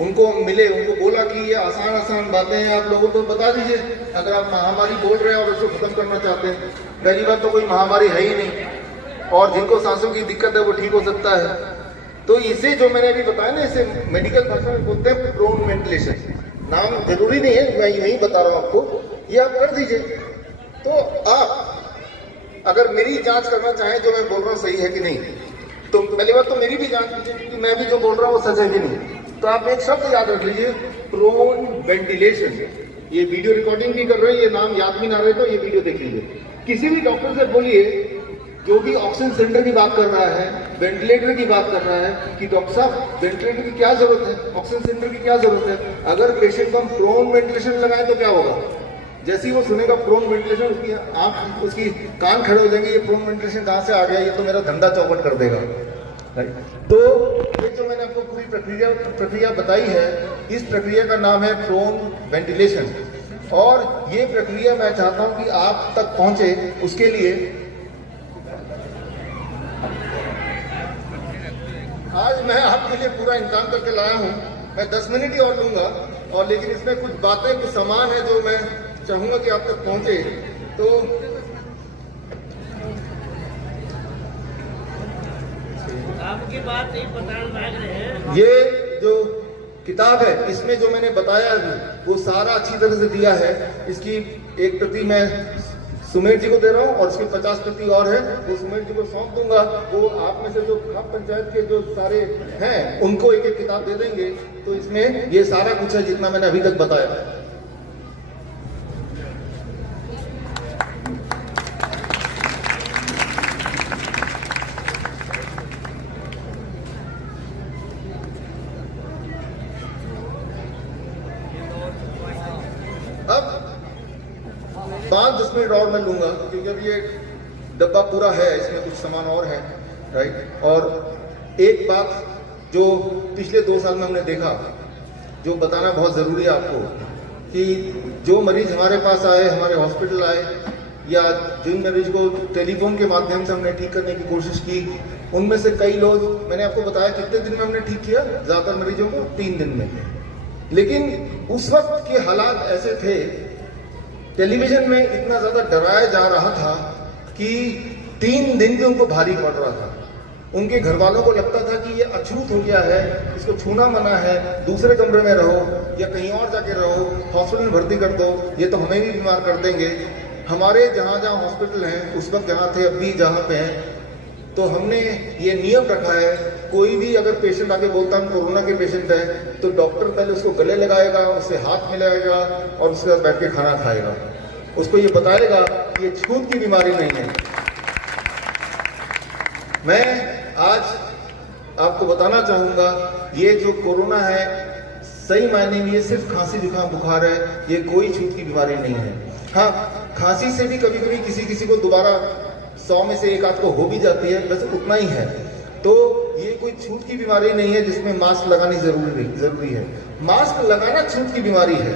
उनको मिले, उनको बोला कि ये आसान आसान बातें हैं, आप लोगों को बता दीजिए अगर आप महामारी बोल रहे हैं और उसको खत्म करना चाहते हैं। पहली बात तो कोई महामारी है ही नहीं, और जिनको सांसों की दिक्कत है वो ठीक हो सकता है। तो इसे जो मैंने अभी बताया ना, इसे मेडिकल भाषा में बोलते हैं प्रोन वेंटिलेशन। नाम जरूरी नहीं है, मैं यही बता रहा हूँ आपको, ये आप कर दीजिए। तो आप अगर मेरी जांच करना चाहें जो मैं बोल रहा हूँ सही है कि नहीं, तो पहली बात तो मेरी भी जांच कीजिए, क्योंकि मैं भी जो बोल रहा हूँ वो सच है कि नहीं। तो आप एक शब्द याद रख लीजिए, प्रोन वेंटिलेशन। ये वीडियो रिकॉर्डिंग भी कर रहे हैं, ये नाम याद भी ना रहे तो ये वीडियो देख लीजिए। किसी भी डॉक्टर से बोलिए जो भी ऑक्सीजन सिलेंडर की बात कर रहा है, वेंटिलेटर की बात कर रहा है, कि डॉक्टर साहब वेंटिलेटर की क्या जरूरत है, ऑक्सीजन सिलेंडर की क्या जरूरत है। अगर पेशेंट को हम प्रोन वेंटिलेशन लगाएं तो क्या होगा? जैसे ही वो सुनेगा प्रोन वेंटिलेशन, उसकी आंख, उसकी कान खड़े हो जाएंगे, ये प्रोन वेंटिलेशन कहाँ से आ गया, ये तो मेरा धंधा चौपट कर देगा। तो ये जो मैंने आपको पूरी प्रक्रिया बताई है, इस प्रक्रिया का नाम है प्रोन वेंटिलेशन। और ये प्रक्रिया मैं चाहता हूं कि आप तक पहुंचे, उसके लिए आज मैं आपके लिए पूरा इंतजाम करके लाया हूं। मैं 10 मिनट ही और लूंगा, और लेकिन इसमें कुछ बातें, कुछ सामान है जो मैं चाहूंगा कि आप तक पहुंचे। तो आपकी बात नहीं बताना मांग रहे हैं। ये जो किताब है, इसमें जो मैंने बताया वो सारा अच्छी तरह से दिया है। इसकी एक प्रति मैं सुमेर जी को दे रहा हूँ, और इसकी 50 प्रति और है, वो सुमेर जी को सौंप दूंगा। वो आप में से जो ग्राम पंचायत के जो सारे हैं उनको एक एक किताब दे देंगे। तो इसमें ये सारा कुछ है जितना मैंने अभी तक बताया। अब 5-10 मिनट और मैं लूंगा, क्योंकि अब ये डब्बा पूरा है, इसमें कुछ सामान और है, राइट। और एक बात जो पिछले 2 साल में हमने देखा, जो बताना बहुत ज़रूरी है आपको, कि जो मरीज हमारे पास आए, हमारे हॉस्पिटल आए, या जिन मरीज को टेलीफोन के माध्यम से हमने ठीक करने की कोशिश की, उनमें से कई लोग, मैंने आपको बताया कितने दिन में हमने ठीक किया ज़्यादातर मरीजों को, 3 दिन में। लेकिन उस वक्त के हालात ऐसे थे, टेलीविजन में इतना ज्यादा डराया जा रहा था कि 3 दिन भी उनको भारी पड़ रहा था। उनके घर वालों को लगता था कि ये अछूत हो गया है, इसको छूना मना है, दूसरे कमरे में रहो या कहीं और जाके रहो, हॉस्पिटल में भर्ती कर दो, ये तो हमें भी बीमार कर देंगे। हमारे जहाँ जहाँ हॉस्पिटल हैं, उस वक्त जहाँ थे, अब भी जहाँ पे हैं, तो हमने ये नियम रखा है, कोई भी अगर पेशेंट आके बोलता है कोरोना के पेशेंट है, तो डॉक्टर पहले उसको गले लगाएगा, उससे हाथ मिलाएगा, और उसके बाद बैठ के खाना खाएगा। उसको ये बताएगा कि ये छूत की बीमारी नहीं है। मैं आज आपको बताना चाहूंगा, ये जो कोरोना है, सही मायने में ये सिर्फ खांसी जुकाम बुखार है, ये कोई छूत की बीमारी नहीं है। हाँ, खांसी से भी कभी कभी किसी किसी को दोबारा 100 में से 1 आध को हो भी जाती है, बस उतना ही है। तो ये कोई छूत की बीमारी नहीं है जिसमें मास्क लगानी जरूरी है। मास्क लगाना छूत की बीमारी है,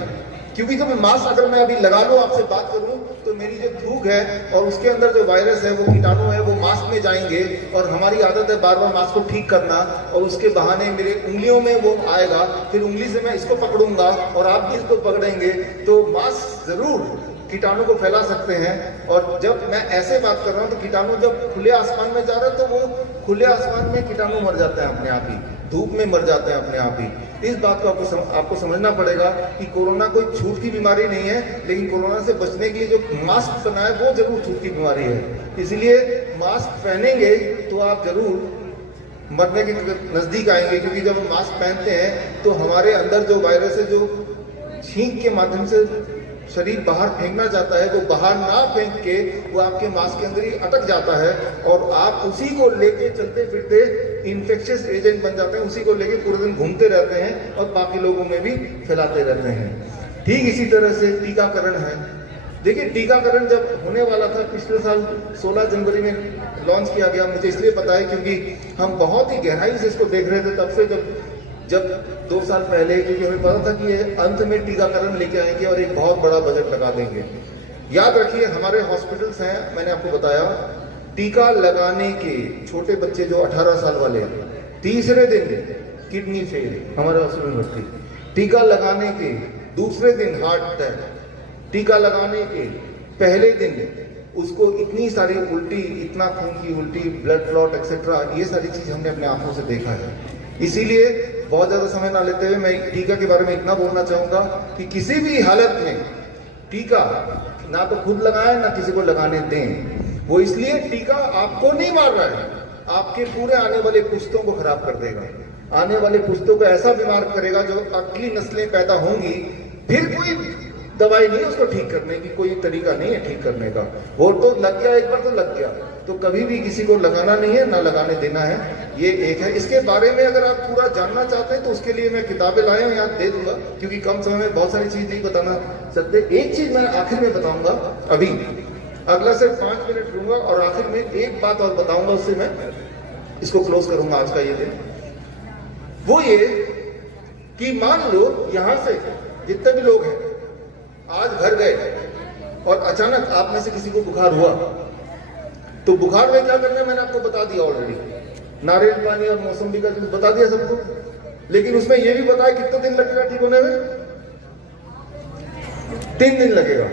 क्योंकि जब मास्क अगर मैं अभी लगा लूं, आपसे बात करूं, तो मेरी जो थूक है और उसके अंदर जो वायरस है, वो कीटाणु है, वो मास्क में जाएंगे, और हमारी आदत है बार बार मास्क को ठीक करना, और उसके बहाने मेरे उंगलियों में वो आएगा, फिर उंगली से मैं इसको पकड़ूंगा और आप भी इसको पकड़ेंगे, तो मास्क जरूर कीटाणु को फैला सकते हैं। और जब मैं ऐसे बात कर रहा हूँ, तो कीटाणु जब खुले आसमान में जा रहा है, तो वो खुले आसमान में कीटाणु मर जाते हैं अपने आप ही, धूप में मर जाते हैं अपने आप ही। इस बात को आपको समझना पड़ेगा कि कोरोना कोई छूत की बीमारी नहीं है, लेकिन कोरोना से बचने के लिए जो मास्क पहना है वो जरूर छूत की बीमारी है। इसलिए मास्क पहनेंगे तो आप जरूर मरने के नजदीक आएंगे, क्योंकि जब हम मास्क पहनते हैं तो हमारे अंदर जो वायरस है, जो छींक के माध्यम से शरीर बाहर फेंकना चाहता है, वो बाहर ना फेंक के वो आपके मास्क के अंदर ही अटक जाता है, और आप उसी को लेके चलते फिरते इन्फेक्शियस एजेंट बन जाते हैं, उसी को लेके पूरे दिन घूमते रहते हैं और बाकी लोगों में भी फैलाते रहते हैं। ठीक इसी तरह से टीकाकरण है। देखिए, टीकाकरण जब होने वाला था पिछले साल 16 जनवरी में लॉन्च किया गया, मुझे इसलिए पता है क्योंकि हम बहुत ही गहराई से इसको देख रहे थे तब से, जब 2 साल पहले, क्योंकि हमें पता था कि ये अंत में टीकाकरण लेके आएंगे और एक बहुत बड़ा बजट लगा देंगे। याद रखिए, हमारे हॉस्पिटल्स हैं, मैंने आपको बताया, टीका लगाने के छोटे बच्चे जो 18 साल वाले, तीसरे दिन किडनी फेल, हमारे हॉस्पिटल में भर्ती। टीका लगाने के दूसरे दिन हार्ट अटैक, टीका लगाने के पहले दिन उसको इतनी सारी उल्टी, इतना खून की उल्टी, ब्लड क्लॉट एक्सेट्रा, ये सारी चीज हमने अपने आंखों से देखा है। इसीलिए बहुत ज्यादा समय ना लेते हुए मैं टीका के बारे में इतना बोलना चाहूंगा कि किसी भी हालत में टीका ना तो खुद लगाएं ना किसी को लगाने दें। वो इसलिए टीका आपको नहीं मार रहा है, आपके पूरे आने वाले पुश्तों को खराब कर देगा, आने वाले पुश्तों को ऐसा बीमार करेगा जो अगली नस्लें पैदा होंगी। फिर कोई दवाई नहीं है उसको ठीक करने की, कोई तरीका नहीं है ठीक करने का। वो तो लग गया, एक बार तो लग गया, तो कभी भी किसी को लगाना नहीं है, ना लगाने देना है। ये एक है। इसके बारे में अगर आप पूरा जानना चाहते हैं तो उसके लिए मैं किताबें लाया हूं, यहाँ दे दूंगा, क्योंकि कम समय में बहुत सारी चीज नहीं बताना सकते। एक चीज मैं आखिर में बताऊंगा, अभी अगला सिर्फ 5 मिनट लूंगा और आखिर में एक बात और बताऊंगा, उससे मैं इसको क्लोज करूंगा आज का ये दिन। वो ये कि मान लो यहां से जितने भी लोग हैं आज घर गए और अचानक आप में से किसी को बुखार हुआ, तो बुखार में क्या करना है मैंने आपको बता दिया ऑलरेडी। नारियल पानी और मौसम्बी का जूस बता दिया सबको, लेकिन उसमें यह भी बताया कितना दिन लगेगा ठीक होने में। 3 दिन लगेगा।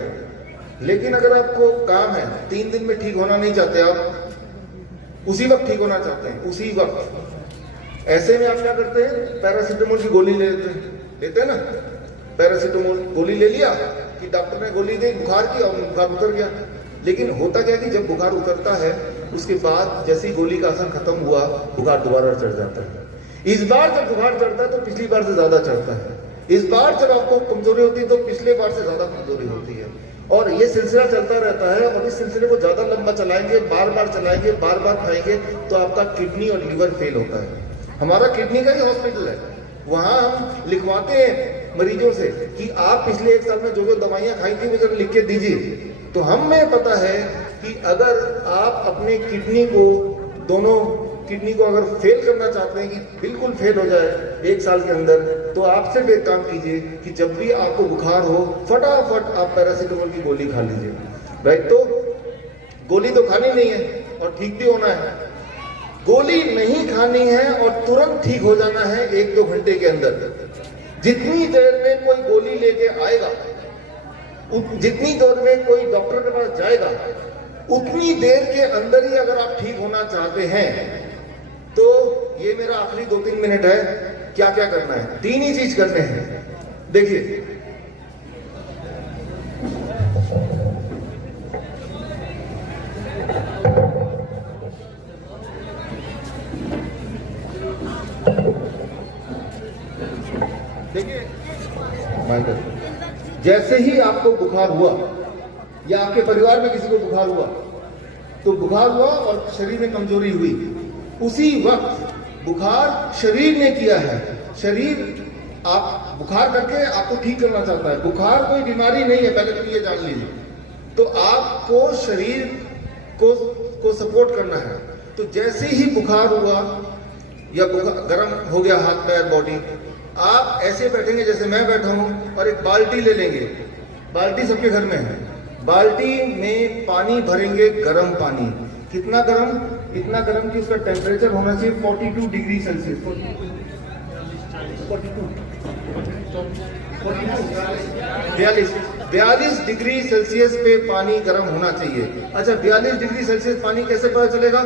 लेकिन अगर आपको काम है 3 दिन में ठीक होना नहीं चाहते, आप उसी वक्त ठीक होना चाहते हैं, उसी वक्त, ऐसे में आप क्या करते हैं, पैरासीटामोल की गोली लेते हैं ना। पैरासीटामोल गोली ले लिया कि डॉक्टर ने गोली दी बुखार की और बुखार उतर गया। लेकिन होता क्या कि जब बुखार उतरता है उसके बाद जैसे ही गोली का असर खत्म हुआ, बुखार दोबारा चढ़ जाता है। इस बार जब बुखार चढ़ता है तो पिछली बार से ज्यादा चढ़ता है। इस बार जब आपको कमजोरी होती है तो पिछले बार से ज्यादा कमजोरी होती है। और ये सिलसिला चलता रहता है। और इस सिलसिले को ज्यादा लंबा चलाएंगे, बार बार चलाएंगे, बार बार खाएंगे, तो आपका किडनी और लीवर फेल होता है। हमारा किडनी का ही हॉस्पिटल है, वहां हम लिखवाते हैं मरीजों से कि आप पिछले 1 साल में जो जो दवाइयां खाई थी वो जरा लिख के दीजिए। तो हमें पता है कि अगर आप अपने किडनी को, दोनों किडनी को अगर फेल करना चाहते हैं कि बिल्कुल फेल हो जाए 1 साल के अंदर, तो आप सिर्फ एक काम कीजिए कि जब भी आपको बुखार हो फटाफट आप पैरासीटामोल की गोली खा लीजिए। राइट, तो गोली तो खानी नहीं है और ठीक भी होना है। गोली नहीं खानी है और तुरंत ठीक हो जाना है 1-2 घंटे के अंदर। जितनी देर में कोई गोली लेके आएगा, जितनी देर में कोई डॉक्टर के पास जाएगा, उतनी देर के अंदर ही अगर आप ठीक होना चाहते हैं तो ये मेरा आखिरी 2-3 मिनट है। क्या क्या करना है? 3 ही चीज करने हैं। देखिए, जैसे ही आपको बुखार हुआ या आपके परिवार में किसी को बुखार हुआ, तो बुखार हुआ और शरीर में कमजोरी हुई, उसी वक्त बुखार शरीर ने किया है। शरीर आप बुखार करके आपको ठीक करना चाहता है। बुखार कोई बीमारी नहीं है, पहले तो ये जान लीजिए। तो आपको शरीर को सपोर्ट करना है। तो जैसे ही बुखार हुआ या बुखार गर्म हो गया हाथ पैर बॉडी, आप ऐसे बैठेंगे जैसे मैं बैठा हूं और एक बाल्टी ले लेंगे। बाल्टी सबके घर में है। बाल्टी में पानी भरेंगे, गर्म पानी। कितना गर्म? इतना गर्म कि उसका टेम्परेचर होना चाहिए 42 डिग्री सेल्सियस। 42 डिग्री सेल्सियस पे पानी गर्म होना चाहिए। अच्छा, 42 डिग्री सेल्सियस पानी कैसे पता चलेगा?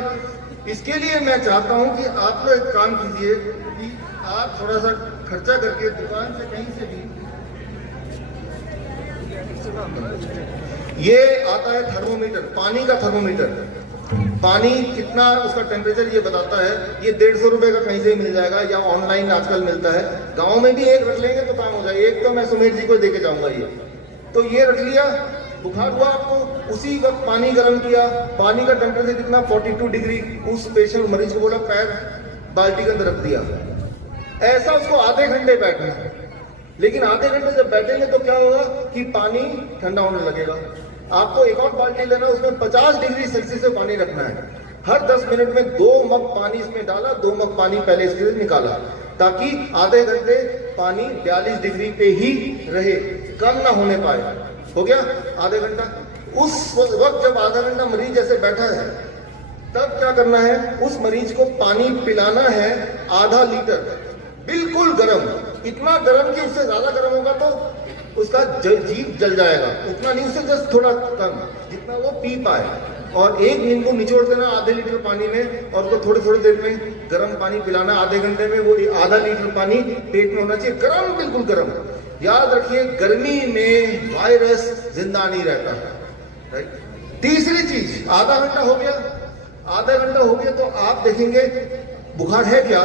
इसके लिए मैं चाहता हूं कि आप लोग एक काम कीजिए कि आप थोड़ा सा खर्चा करके दुकान से कहीं से भी, ये आता है थर्मोमीटर, पानी का थर्मोमीटर। पानी कितना उसका टेम्परेचर ये बताता है। ये 150 रुपए का कहीं से मिल जाएगा या ऑनलाइन आजकल मिलता है। गांव में भी एक रख लेंगे तो काम हो जाएगा। एक तो मैं सुमेर जी को देके जाऊंगा। ये तो ये रख लिया। बुखार हुआ आपको, उसी वक्त पानी गर्म किया। पानी का टेम्परेचर कितना? 42 डिग्री। उस पेशेंट मरीज को बोला पैर बाल्टी के अंदर रख दिया। ऐसा उसको आधे घंटे बैठना है। लेकिन आधे घंटे जब बैठेंगे तो क्या होगा कि पानी ठंडा होने लगेगा। आपको एक और बाल्टी लेना, उसमें 50 डिग्री सेल्सियस से पानी रखना है। हर 10 मिनट में 2 मग पानी इसमें डाला, 2 मग पानी पहले इससे निकाला, ताकि आधे घंटे पानी 42 डिग्री पे ही रहे, कम ना होने पाए। हो गया आधे घंटा। उस वक्त जब आधा घंटा मरीज जैसे बैठा है, तब क्या करना है? उस मरीज को पानी पिलाना है आधा लीटर, बिल्कुल गर्म, इतना गर्म कि उससे ज्यादा गर्म होगा तो उसका जीभ जल जाएगा, उतना नहीं, उससे जस्ट थोड़ा कम जितना वो पी पाए। और एक नींबू निचोड़ देना आधे लीटर पानी में और उसको थोड़ी थोड़ी देर में गर्म पानी पिलाना, आधे घंटे में वो आधा लीटर पानी पेट में होना चाहिए, गर्म, बिल्कुल गर्म। याद रखिए गर्मी में वायरस जिंदा नहीं रहता है, राइट। तीसरी चीज, आधा घंटा हो गया, आधा घंटा हो गया तो आप देखेंगे बुखार है क्या,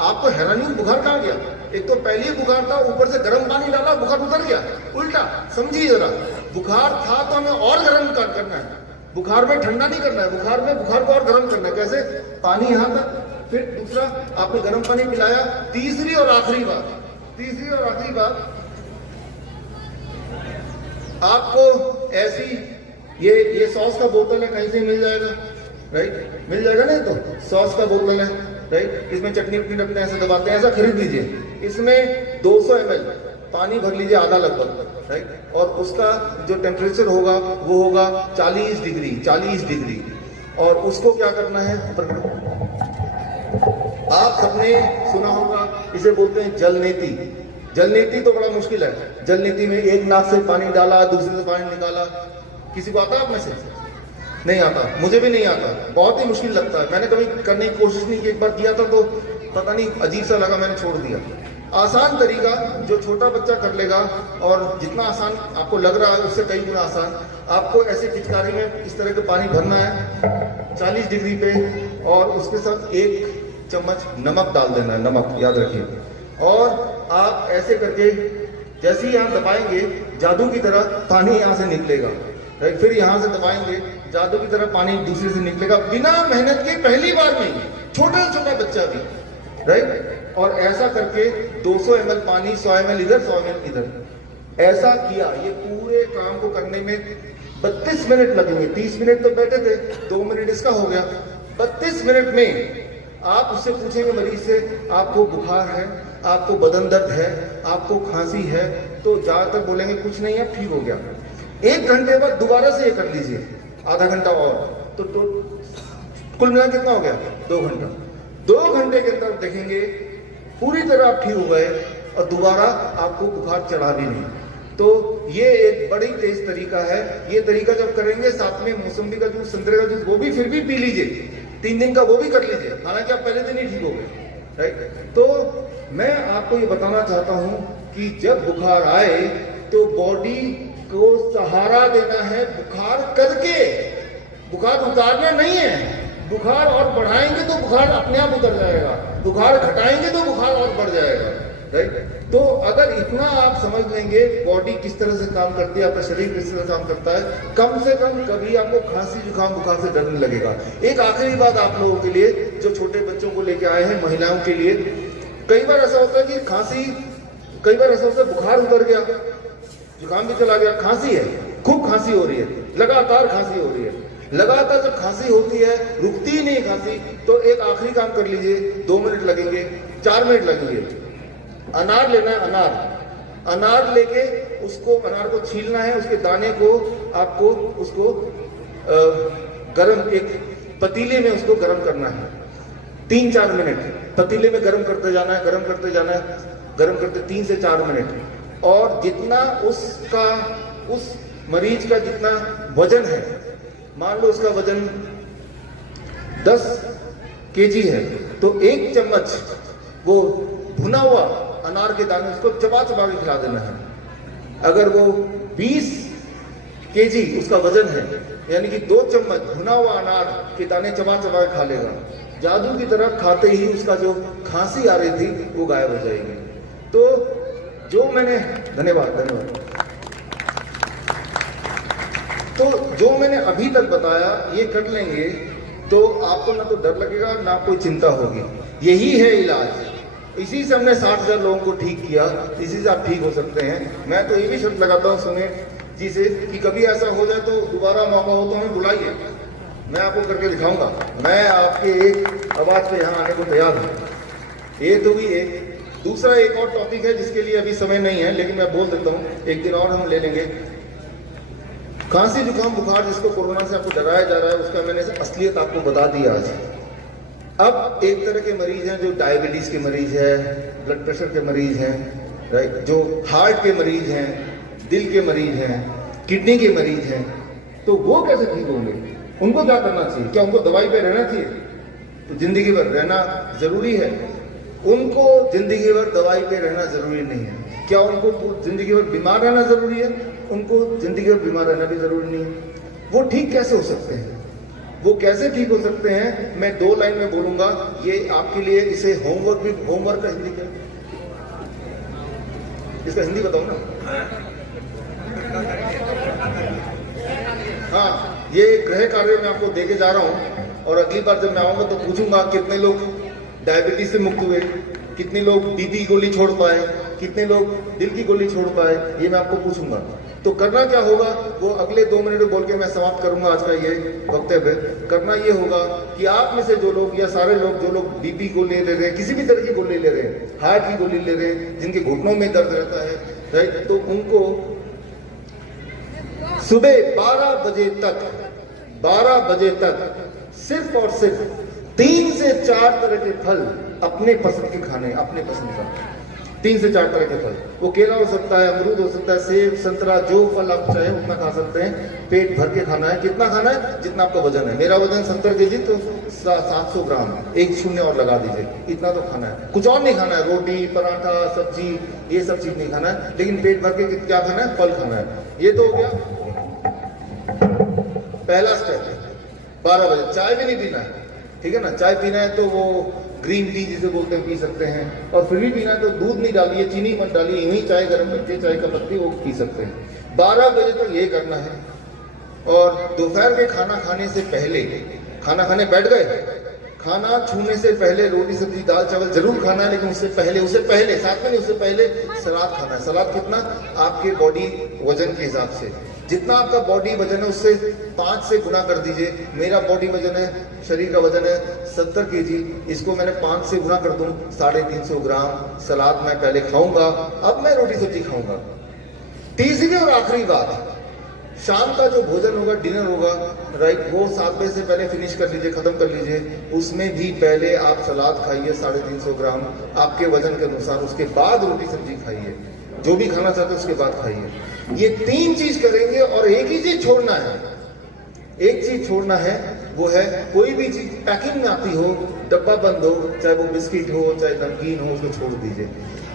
आपको हैरानी बुखार कहां गया। एक तो पहले बुखार था, ऊपर से गर्म पानी डाला, बुखार उतर गया, उल्टा। समझिए जरा, बुखार था तो हमें और गर्म करना है, बुखार में ठंडा नहीं करना है, बुखार में बुखार को और गर्म करना है। कैसे? पानी यहां तक, फिर दूसरा आपने गर्म पानी पिलाया। तीसरी और आखिरी बात, तीसरी और आखिरी बात, आपको ऐसी ये सॉस का बोतल है, कहीं से मिल जाएगा, राइट, मिल जाएगा। नहीं तो सॉस का बोतल है, राइट, इसमें चटनी वटनी रखते हैं, ऐसे दबाते हैं, ऐसा खरीद लीजिए। इसमें 200 ml पानी भर लीजिए, आधा लगभग, राइट, और उसका जो टेम्परेचर होगा वो होगा 40 डिग्री, 40 डिग्री। और उसको क्या करना है, आप सबने सुना होगा, इसे बोलते हैं जलनेती। जलनेती तो बड़ा मुश्किल है। जलनेती में एक नाक से पानी डाला, दूसरे से पानी निकाला। किसी को आता है आप में से? नहीं आता, मुझे भी नहीं आता, बहुत ही मुश्किल लगता है। मैंने कभी करने की कोशिश नहीं की, एक बार किया था तो पता नहीं अजीब सा लगा, मैंने छोड़ दिया। आसान तरीका जो छोटा बच्चा कर लेगा, और जितना आसान आपको लग रहा है उससे कई गुना आसान। आपको ऐसे पिचकारी में इस तरह का पानी भरना है 40 डिग्री पे, और उसके साथ 1 चम्मच नमक डाल देना है, नमक, याद रखिए। और आप ऐसे करके जैसे ही यहाँ दबाएंगे जादू की तरह पानी यहाँ से निकलेगा, राइट। फिर यहाँ से दबाएंगे जादू की तरह पानी दूसरे से निकलेगा, बिना मेहनत के, पहली बार में, छोटा छोटा बच्चा भी, राइट। और ऐसा करके 200 ml पानी, 100 ml इधर, 100 ml इधर, ऐसा किया। ये पूरे काम को करने में 32 मिनट लगेंगे। 30 मिनट तो बैठे थे, 2 मिनट इसका हो गया। 32 मिनट में आप उससे पूछेंगे मरीज से, आपको बुखार है, आपको बदन दर्द है, आपको खांसी है, तो ज्यादातर बोलेंगे कुछ नहीं है, ठीक हो गया। 1 घंटे बाद दोबारा से ये कर लीजिए, आधा घंटा और, तो कुल मिला कितना हो गया? 2 घंटा। 2 घंटे के अंदर देखेंगे पूरी तरह आप ठीक हो गए, और दोबारा आपको बुखार चढ़ा भी नहीं। तो ये एक बड़ी तेज तरीका है। ये तरीका जब करेंगे, साथ में मौसम्बी का जूस, संतरे का जूस, वो भी फिर भी पी लीजिए, 3 दिन का वो भी कर लीजिए, हालांकि आप पहले दिन ही ठीक हो गए, राइट। तो मैं आपको ये बताना चाहता हूं कि जब बुखार आए तो बॉडी को सहारा देना है बुखार करके, बुखार उतारना नहीं है। बुखार और बढ़ाएंगे तो बुखार अपने आप उतर जाएगा, बुखार घटाएंगे तो बुखार और बढ़ जाएगा, राइट। तो अगर इतना आप समझ लेंगे बॉडी किस तरह से काम करती है, आपका शरीर किस तरह से काम करता है, कम से कम कभी आपको खांसी जुकाम बुखार से डरने लगेगा। एक आखिरी बात आप लोगों के लिए, जो छोटे बच्चों को लेके आए हैं, महिलाओं के लिए, कई बार ऐसा होता है कि खांसी, कई बार ऐसा होता है बुखार उतर गया, जुकाम भी चला गया, खांसी है, खूब खांसी हो रही है, लगातार खांसी हो रही है, लगातार जब खांसी होती है, रुकती ही नहीं खांसी, तो एक आखिरी काम कर लीजिए, 2 मिनट लगेंगे, 4 मिनट लगेंगे। अनार लेना है, अनार, अनार लेके उसको, अनार को छीलना है, उसके दाने को आपको उसको गरम, एक पतीले में उसको गरम करना है 3-4 मिनट, पतीले में गरम करते जाना है, गरम करते जाना है, गरम करते 3 से 4 मिनट। और जितना उसका, उस मरीज का जितना वजन है, मान लो उसका वजन 10 kg है, तो 1 चम्मच वो भुना हुआ अनार के दाने उसको चबा चबा के खिला देना है। अगर वो 20 kg उसका वजन है, यानी कि 2 चम्मच भुना हुआ अनार के दाने चबा चबा के खा लेगा, जादू की तरह खाते ही उसका जो खांसी आ रही थी वो गायब हो जाएगी। तो जो मैंने, धन्यवाद। तो जो मैंने अभी तक बताया, ये कर लेंगे तो आपको ना तो डर लगेगा, ना कोई चिंता होगी। यही है इलाज। इसी से हमने 60,000 लोगों को ठीक किया, इसी से आप ठीक हो सकते हैं। मैं तो ये भी शर्त लगाता हूँ सुने जी से कि कभी ऐसा हो जाए तो दोबारा मौका हो तो हमें बुलाइए, मैं आपको करके दिखाऊंगा। मैं आपके एक आवाज पे यहाँ आने को तैयार हूँ। ये तो भी एक दूसरा एक और टॉपिक है जिसके लिए अभी समय नहीं है, लेकिन मैं बोल देता हूँ, एक दिन और हम ले लेंगे। खांसी जुकाम बुखार जिसको कोरोना से आपको डराया जा रहा है, उसका मैंने असलियत आपको बता दी आज। अब एक तरह के मरीज हैं जो डायबिटीज के मरीज है, ब्लड प्रेशर के मरीज हैं, राइट, जो हार्ट के मरीज हैं, दिल के मरीज हैं, किडनी के मरीज हैं, तो वो कैसे ठीक होंगे? उनको क्या करना चाहिए? क्या उनको दवाई पे रहना चाहिए? तो जिंदगी भर रहना जरूरी है? उनको जिंदगी भर दवाई पे रहना जरूरी नहीं है। क्या उनको जिंदगी भर बीमार रहना जरूरी है? उनको जिंदगी भर बीमार रहना भी जरूरी नहीं है। वो ठीक कैसे हो सकते हैं? वो कैसे ठीक हो सकते हैं? मैं 2 लाइन में बोलूंगा, ये आपके लिए, इसे होमवर्क का हिंदी क्या है? इसका हिंदी बताओ ना। हाँ, ये गृह कार्य मैं आपको देके जा रहा हूं, और अगली बार जब मैं आऊंगा तो पूछूंगा कितने लोग डायबिटीज से मुक्त हुए, कितने लोग बीपी की गोली छोड़ पाए, कितने लोग दिल की गोली छोड़ पाए, ये मैं आपको पूछूंगा। तो करना क्या होगा, वो अगले 2 मिनट बोल के मैं समाप्त करूंगा आज का ये वक्तव्य। करना ये होगा कि आप में से जो लोग, या सारे लोग, जो लोग बीपी गोली ले रहे हैं, किसी भी तरह की गोली ले रहे हैं, हार्ट की गोली ले रहे हैं, जिनके घुटनों में दर्द रहता है, राइट, तो उनको सुबह 12 बजे तक सिर्फ और सिर्फ 3 से 4 तरह के फल अपने पसंद के खाने, अपने पसंद का 3 से 4 तरह के फल। वो केला हो सकता है, अमरूद हो सकता है, सेब, संतरा, जो फल आप चाहे उतना खा सकते हैं। पेट भर के खाना है। कितना खाना है? जितना आपका वजन है। मेरा वजन 70 केजी, तो 700 ग्राम, एक शून्य और लगा दीजिए, इतना तो खाना है। कुछ और नहीं खाना है, रोटी, पराठा, सब्जी, ये सब चीज नहीं खाना है, लेकिन पेट भर के क्या खाना है? फल खाना है। ये तो हो गया पहला स्टेप। 12 बजे चाय भी नहीं पीना है, ठीक है ना? चाय पीना है तो वो ग्रीन टी जिसे बोलते हैं पी सकते हैं, और फिर भी पीना है तो दूध नहीं डालिए, चीनी मत डालिए, यूं ही चाय गर्म करके चाय का पत्ती वो पी सकते हैं। 12 बजे तक ये करना है। और दोपहर के खाना खाने से पहले, खाना खाने बैठ गए, खाना छूने से पहले रोटी सब्जी दाल चावल जरूर खाना है, लेकिन उससे पहले साथ में नहीं, उससे पहले सलाद खाना है। सलाद कितना? आपके बॉडी वजन के हिसाब से, जितना आपका बॉडी वजन है उससे 5 से गुना कर दीजिए। मेरा बॉडी वजन है, शरीर का वजन है 70 केजी, इसको मैंने 5 से गुना कर दूं, 350 ग्राम सलाद मैं पहले खाऊंगा, अब मैं रोटी सब्जी खाऊंगा। तीसरी और आखिरी बात, शाम का जो भोजन होगा, डिनर होगा, राइट, वो 7 बजे से पहले फिनिश कर लीजिए, खत्म कर लीजिए। उसमें भी पहले आप सलाद खाइए 350 ग्राम आपके वजन के अनुसार, उसके बाद रोटी सब्जी खाइए, जो भी खाना चाहते हैं उसके बाद खाइए। ये 3 चीज करेंगे, और एक ही चीज छोड़ना है, एक चीज छोड़ना है, वो है कोई भी चीज पैकिंग में आती हो, डब्बा बंद हो, चाहे वो बिस्किट हो, चाहे नमकीन हो, उसको छोड़ दीजिए।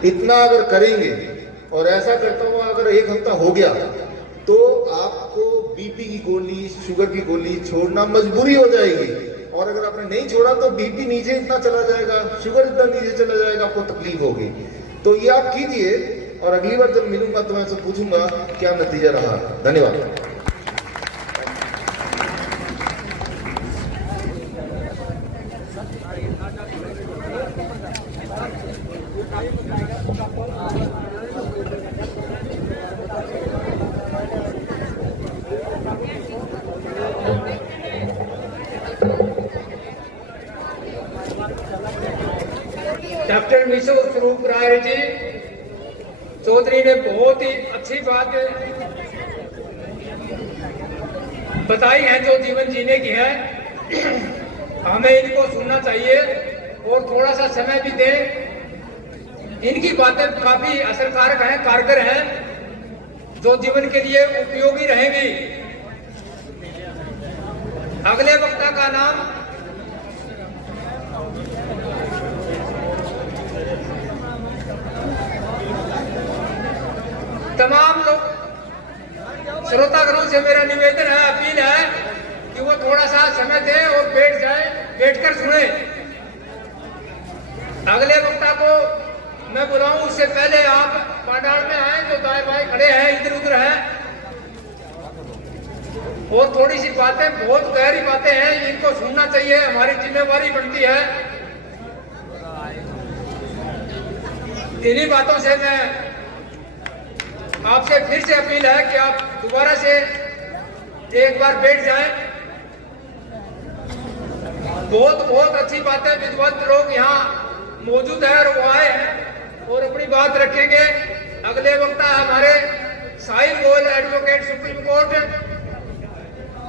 इतना अगर करेंगे, और ऐसा करता हुआ अगर 1 हफ्ता हो गया, तो आपको बीपी की गोली, शुगर की गोली छोड़ना मजबूरी हो जाएगी। और अगर आपने नहीं छोड़ा तो बीपी नीचे इतना चला जाएगा, शुगर इतना नीचे चला जाएगा, आपको तकलीफ होगी। तो ये आप कीजिए, और अगली बार जब मिलूंगा तो मैं आपसे पूछूंगा क्या नतीजा रहा। धन्यवाद। डॉक्टर मिशो स्वरूप राय जी चौधरी ने बहुत ही अच्छी बात बताई है, जो जीवन जीने की है। हमें इनको सुनना चाहिए और थोड़ा सा समय भी दें। इनकी बातें काफी असरकारक हैं, कारगर हैं, जो जीवन के लिए उपयोगी रहेंगी। अगले वक्ता का नाम तमाम लोग श्रोतागणों से मेरा निवेदन है, अपील है कि वो थोड़ा सा समय दें और बैठ जाए, बैठकर सुने। अगले वक्ता को मैं बुलाऊं उससे पहले आप पांडाल में आए, जो दाएं बाएं खड़े हैं, इधर उधर हैं, और थोड़ी सी बातें, बहुत गहरी बातें हैं, इनको सुनना चाहिए, हमारी जिम्मेवारी बनती है। इन्हीं बातों से मैं आपसे फिर से अपील है कि आप दोबारा से एक बार बैठ जाएं। बहुत अच्छी बातें, विद्वत लोग यहाँ मौजूद है और वो आए हैं और अपनी बात रखेंगे। अगले वक्ता हमारे साहिल गोयल, एडवोकेट सुप्रीम कोर्ट,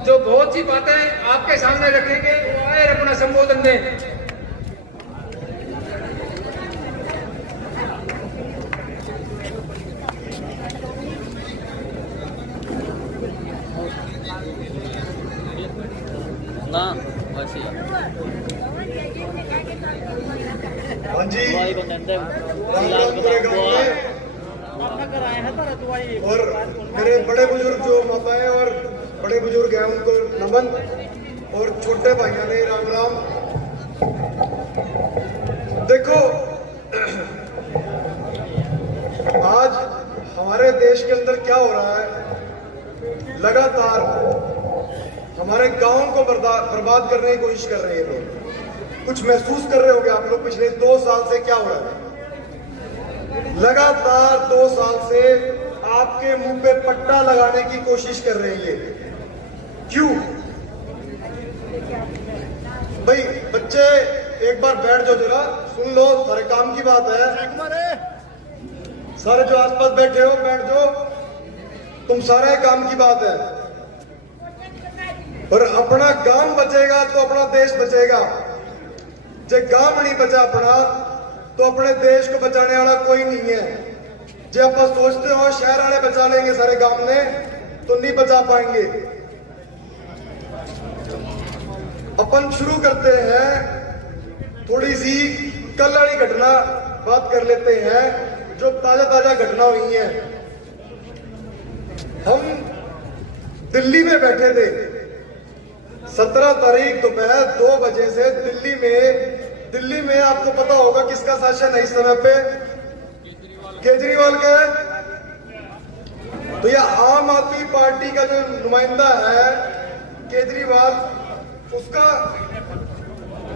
जो बहुत सी बातें आपके सामने रखेंगे, वो आए और अपना संबोधन दें। हाँ जी, दवाई को देते राम पूरे गाँव में और मेरे बड़े बुजुर्ग जो माताएं और बड़े बुजुर्ग हैं उनको नमन, और छोटे भाइयों ने राम राम। देखो, आज हमारे देश के अंदर क्या हो रहा है, लगातार हमारे गांव को बर्बाद करने की कोशिश कर रहे हैं लोग। कुछ महसूस कर रहे होंगे आप लोग पिछले 2 साल से क्या हो रहा है। लगातार 2 साल से आपके मुंह पे पट्टा लगाने की कोशिश कर रहे हैं। क्यों भाई? बच्चे एक बार बैठ जाओ, जरा सुन लो, सारे काम की बात है। सारे जो आसपास बैठे हो बैठ जाओ, तुम सारे काम की बात है। और अपना गांव बचेगा तो अपना देश बचेगा। जब गांव नहीं बचा अपना तो अपने देश को बचाने वाला कोई नहीं है। जो आप सोचते हो शहर वाले बचा लेंगे सारे गांव ने, तो नहीं बचा पाएंगे। अपन शुरू करते हैं, थोड़ी सी कल वाली घटना बात कर लेते हैं, जो ताजा घटना हुई है। हम दिल्ली में बैठे थे 17 तारीख दोपहर 2 बजे से। दिल्ली में आपको पता होगा किसका शासन है इस समय पे? केजरीवाल का है। तो यह आम आदमी पार्टी का जो नुमाइंदा है केजरीवाल, उसका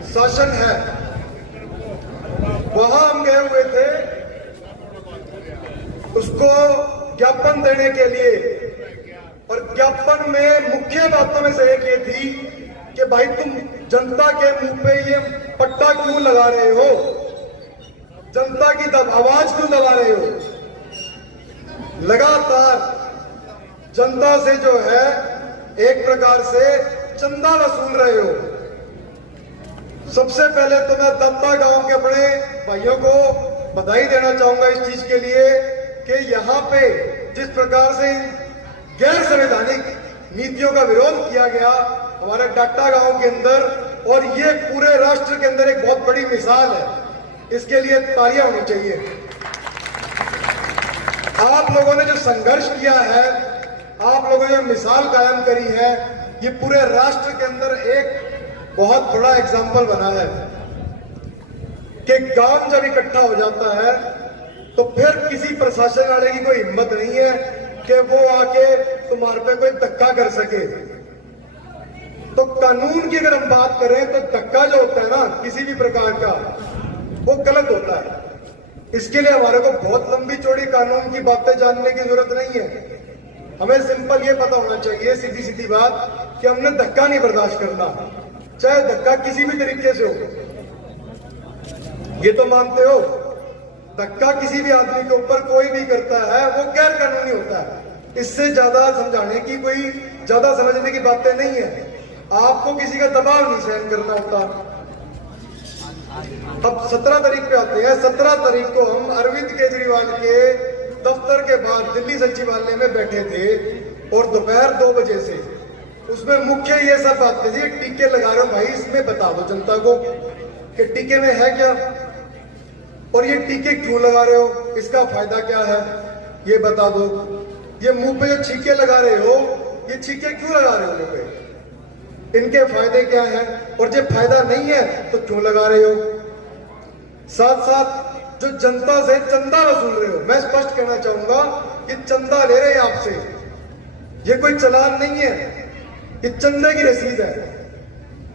शासन है। वहां हम गए हुए थे उसको ज्ञापन देने के लिए, और ज्ञापन में मुख्य बातों में से एक ये थी कि भाई तुम जनता के मुंह पे ये पट्टा क्यों लगा रहे हो, जनता की आवाज क्यों दबा रहे हो। लगातार जनता से जो है एक प्रकार से चंदा वसूल रहे हो। सबसे पहले तो मैं दत्ता गांव के अपने भाइयों को बधाई देना चाहूंगा इस चीज के लिए कि यहाँ पे जिस प्रकार से गैर संवैधानिक नीतियों का विरोध किया गया हमारे डाटा गांव के अंदर, और ये पूरे राष्ट्र के अंदर एक बहुत बड़ी मिसाल है। इसके लिए तालियां होनी चाहिए। आप लोगों ने जो संघर्ष किया है, आप लोगों ने जो मिसाल कायम करी है, ये पूरे राष्ट्र के अंदर एक बहुत बड़ा एग्जाम्पल बना है कि गांव जब इकट्ठा हो जाता है तो फिर किसी प्रशासन वाले की कोई हिम्मत नहीं है कि वो आके तुम्हारे पे कोई धक्का कर सके। तो कानून की अगर हम बात करें तो धक्का जो होता है ना किसी भी प्रकार का, वो गलत होता है। इसके लिए हमारे को बहुत लंबी चौड़ी कानून की बातें जानने की जरूरत नहीं है। हमें सिंपल ये पता होना चाहिए, सीधी सीधी बात, कि हमने धक्का नहीं बर्दाश्त करना, चाहे धक्का किसी भी तरीके से हो। ये तो मानते हो धक्का किसी भी आदमी के ऊपर कोई भी करता है वो गैर कानूनी होता है। इससे ज्यादा समझाने की कोई, ज्यादा समझने की बातें नहीं है। आपको किसी का दबाव नहीं सहन करना होता। अब 17 तारीख पे आते हैं। 17 तारीख को हम अरविंद केजरीवाल के दफ्तर के बाद दिल्ली सचिवालय में बैठे थे, और दोपहर 2 बजे से उसमें मुख्य ये सब बातें थी। टीके लगा रहे हो भाई, इसमें बता दो जनता को कि टीके में है क्या, और ये टीके क्यों लगा रहे हो, इसका फायदा क्या है, ये बता दो। ये मुंह पे जो छींके लगा रहे हो, ये छींके क्यों लगा रहे हो मुंह पे, इनके फायदे क्या हैं, और जब फायदा नहीं है तो क्यों लगा रहे हो। साथ साथ जो जनता से चंदा वसूल रहे हो, मैं स्पष्ट कहना चाहूंगा कि चंदा ले रहे हैं आपसे, ये कोई चालान नहीं है, ये चंदे की रसीद है।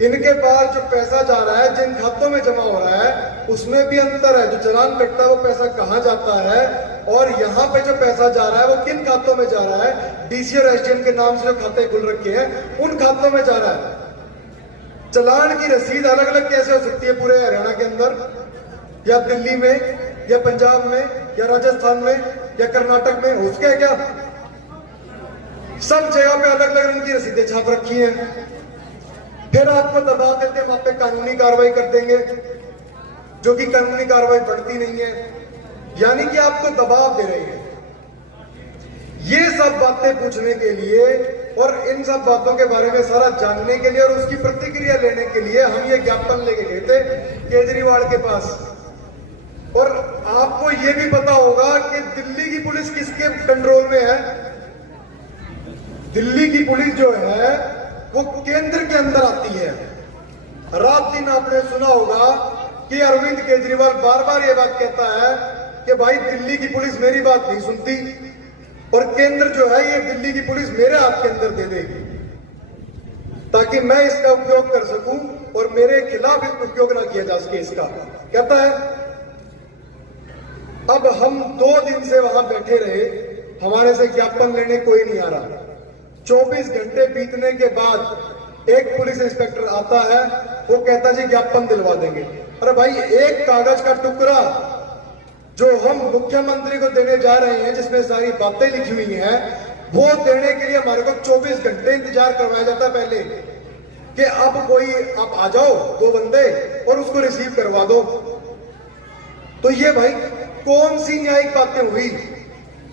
इनके पास जो पैसा जा रहा है, जिन खातों में जमा हो रहा है, उसमें भी अंतर है। जो चालान कटता है वो पैसा कहां जाता है, और यहाँ पे जो पैसा जा रहा है वो किन खातों में जा रहा है। डीसी और एसडीएम के नाम से जो खाते खुल रखे हैं उन खातों में जा रहा है। चालान की रसीद अलग अलग कैसे हो सकती है पूरे हरियाणा के अंदर, या दिल्ली में, या पंजाब में, या राजस्थान में, या कर्नाटक में? हो सके क्या? सब जगह पे अलग अलग रंग की रसीदें छाप रखी हैं। फिर आपको दबाव देते हैं, वहां पे कानूनी कार्रवाई कर देंगे, जो कि कानूनी कार्रवाई बढ़ती नहीं है, यानी कि आपको दबाव दे रहे हैं। ये सब बातें पूछने के लिए और इन सब बातों के बारे में सारा जानने के लिए और उसकी प्रतिक्रिया लेने के लिए हम ये ज्ञापन लेके गए थे केजरीवाल के पास। ये भी पता होगा कि दिल्ली की पुलिस किसके कंट्रोल में है। दिल्ली की पुलिस जो है वो केंद्र के अंदर आती है। रात दिन आपने सुना होगा कि अरविंद केजरीवाल बार बार ये बात कहता है कि भाई दिल्ली की पुलिस मेरी बात नहीं सुनती और केंद्र जो है ये दिल्ली की पुलिस मेरे हाथ के अंदर दे देगी ताकि मैं इसका उपयोग कर सकूं और मेरे खिलाफ उपयोग ना किया जा सके इसका। कहता है अब हम 2 दिन से वहां बैठे रहे, हमारे से ज्ञापन लेने कोई नहीं आ रहा। 24 घंटे बीतने के बाद एक पुलिस इंस्पेक्टर आता है, वो कहता जी ज्ञापन दिलवा देंगे। अरे भाई एक कागज का टुकड़ा जो हम मुख्यमंत्री को देने जा रहे हैं जिसमें सारी बातें लिखी हुई हैं, वो देने के लिए हमारे को 24 घंटे इंतजार करवाया जाता है पहले कि अब कोई आप आ जाओ 2 बंदे और उसको रिसीव करवा दो। तो ये भाई कौन सी न्यायिक बातें हुई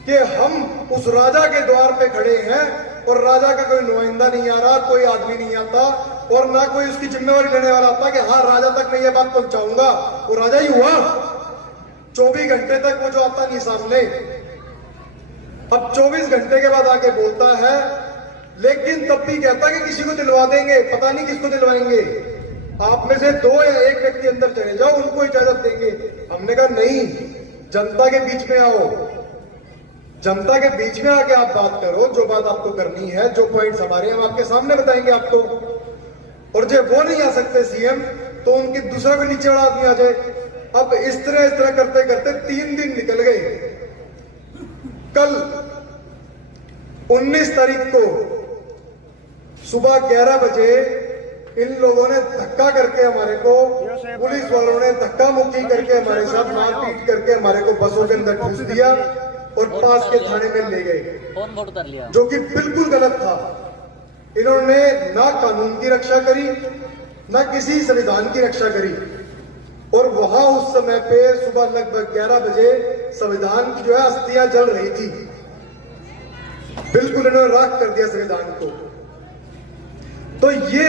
कि हम उस राजा के द्वार पे खड़े हैं और राजा का कोई नुमाइंदा नहीं आ रहा, कोई आदमी नहीं आता और ना कोई उसकी जिम्मेवारी लेने वाला आता कि हाँ राजा तक मैं ये बात पहुंचाऊंगा। वो राजा ही हुआ। 24 घंटे तक वो जो आता नहीं सामने, अब 24 घंटे के बाद आके बोलता है, लेकिन तब भी कहता कि किसी को दिलवा देंगे, पता नहीं किसको दिलवाएंगे, आप में से 2 या 1 व्यक्ति अंदर चले जाओ, उनको इजाजत देंगे। हमने कहा नहीं, जनता के बीच में आओ, जनता के बीच में आके आप बात करो, जो बात आपको करनी है, जो पॉइंट्स हमारे हम आपके सामने बताएंगे आपको। और जब वो नहीं आ सकते सीएम तो उनके दूसरा कोई नीचे वाला आदमी आ जाए। अब इस तरह करते करते 3 दिन निकल गए। कल 19 तारीख को सुबह 11 बजे इन लोगों ने धक्का करके हमारे को, पुलिस वालों ने धक्का मुक्की करके हमारे साथ मारपीट करके हमारे को बसों के अंदर घुस दिया और पास के थाने में ले गए, जो कि बिल्कुल गलत था। इन्होंने ना कानून की रक्षा करी, ना किसी संविधान की रक्षा करी। और वहां उस समय पे सुबह लगभग 11 बजे संविधान की जो है अस्थियां जल रही थी, बिल्कुल इन्होंने राख कर दिया संविधान को। तो ये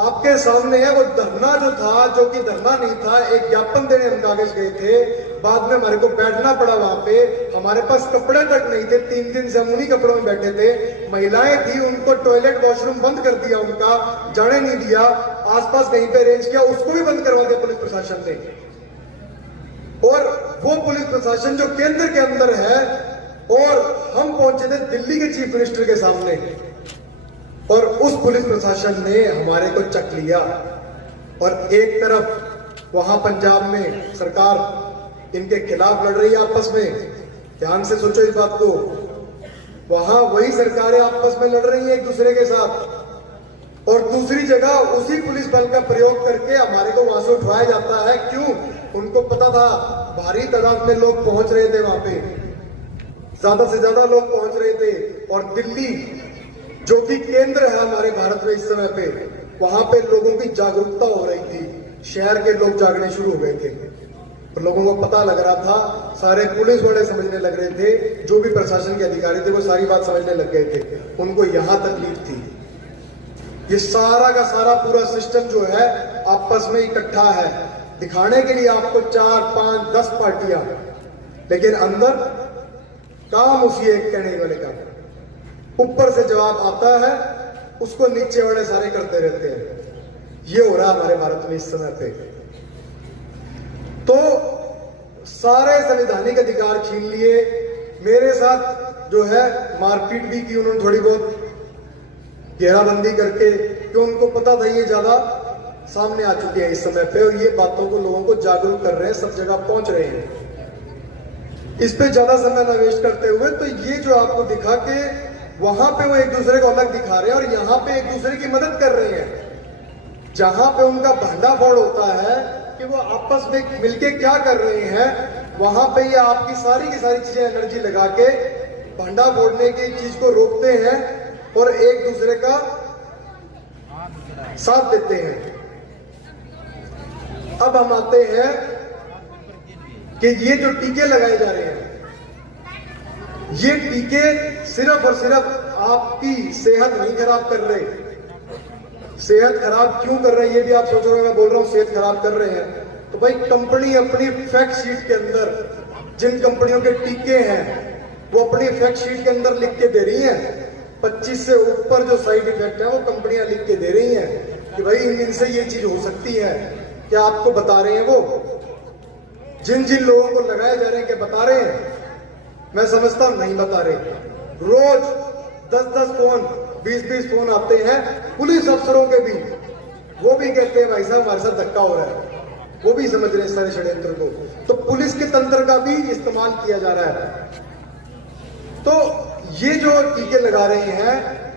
आपके सामने है वो धरना जो था, जो कि धरना नहीं था, एक ज्ञापन देने हम कागज गए थे, बाद में हमारे को बैठना पड़ा वहां पे, हमारे पास कपड़े तक नहीं थे, 3 दिन से हम उन्हीं कपड़ों में बैठे थे। महिलाएं थी, उनको टॉयलेट वॉशरूम बंद कर दिया, उनका जाने नहीं दिया, आसपास कहीं पे अरेंज किया, उसको भी बंद करवा दिया पुलिस प्रशासन ने। और वो पुलिस प्रशासन जो केंद्र के अंदर है, और हम पहुंचे थे दिल्ली के चीफ मिनिस्टर के सामने, और उस पुलिस प्रशासन ने हमारे को चक लिया। और एक तरफ वहां पंजाब में सरकार इनके खिलाफ लड़ रही है आपस में, ध्यान से सोचो इस बात को, वहां वही सरकारें आपस में लड़ रही हैं एक दूसरे के साथ, और दूसरी जगह उसी पुलिस बल का प्रयोग करके हमारे को वहां से उठवाया जाता है। क्यों? उनको पता था भारी तादाद में लोग पहुंच रहे थे, वहां पे ज्यादा से ज्यादा लोग पहुंच रहे थे, और दिल्ली जो कि केंद्र है हमारे भारत में इस समय पे, वहां पे लोगों की जागरूकता हो रही थी, शहर के लोग जागने शुरू हो गए थे, और लोगों को पता लग रहा था, सारे पुलिस वाले समझने लग रहे थे, जो भी प्रशासन के अधिकारी थे वो सारी बात समझने लग गए थे, उनको यहां तकलीफ थी। ये सारा का सारा पूरा सिस्टम जो है आपस में इकट्ठा है, दिखाने के लिए आपको 4, 5, 10 पार्टियां, लेकिन अंदर काम उसी एक कहने वाले का। ऊपर से जवाब आता है, उसको नीचे वाले सारे करते रहते हैं। ये हो रहा है हमारे भारत में इस समय पे। तो सारे संवैधानिक अधिकार छीन लिए, मेरे साथ जो है मारपीट भी की उन्होंने थोड़ी बहुत, घेराबंदी करके, क्यों उनको पता था ये ज्यादा सामने आ चुके हैं इस समय पे, और ये बातों को लोगों को जागरूक कर रहे हैं, सब जगह पहुंच रहे हैं। इस पे ज्यादा समय न वेस्ट करते हुए, तो ये जो आपको दिखा के वहां पे वो एक दूसरे को अलग दिखा रहे हैं और यहाँ पे एक दूसरे की मदद कर रहे हैं। जहां पे उनका भंडाफोड़ होता है कि वो आपस में मिलके क्या कर रहे हैं, वहां पे ये आपकी सारी की सारी चीजें एनर्जी लगा के भंडा फोड़ने की चीज को रोकते हैं और एक दूसरे का साथ देते हैं। अब हम आते हैं कि ये जो टीके लगाए जा रहे हैं, ये टीके सिर्फ और सिर्फ आपकी सेहत नहीं खराब कर रहे। सेहत खराब क्यों कर रहे हैं ये भी आप सोच रहे हो, मैं बोल रहा हूं सेहत खराब कर रहे हैं। तो भाई कंपनी अपनी फैक्ट शीट के अंदर जिन कंपनियों के टीके हैं वो अपनी फैक्ट शीट के अंदर लिख के दे रही हैं, 25 से ऊपर जो साइड इफेक्ट है वो कंपनियां लिख के दे रही हैं कि भाई इनसे ये चीज हो सकती है। क्या आपको बता रहे हैं वो? जिन जिन लोगों को लगाए जा रहे हैं, क्या बता रहे हैं? मैं समझता हूं नहीं बता रहे। रोज 10-10 फोन, 20-20 फोन आते हैं पुलिस अफसरों के भी, वो भी कहते हैं भाई साहब हमारे साथ धक्का हो रहा है, वो भी समझ रहे हैं सारे षड्यंत्र को। तो पुलिस के तंत्र का भी इस्तेमाल किया जा रहा है। तो ये जो टीके लगा रहे हैं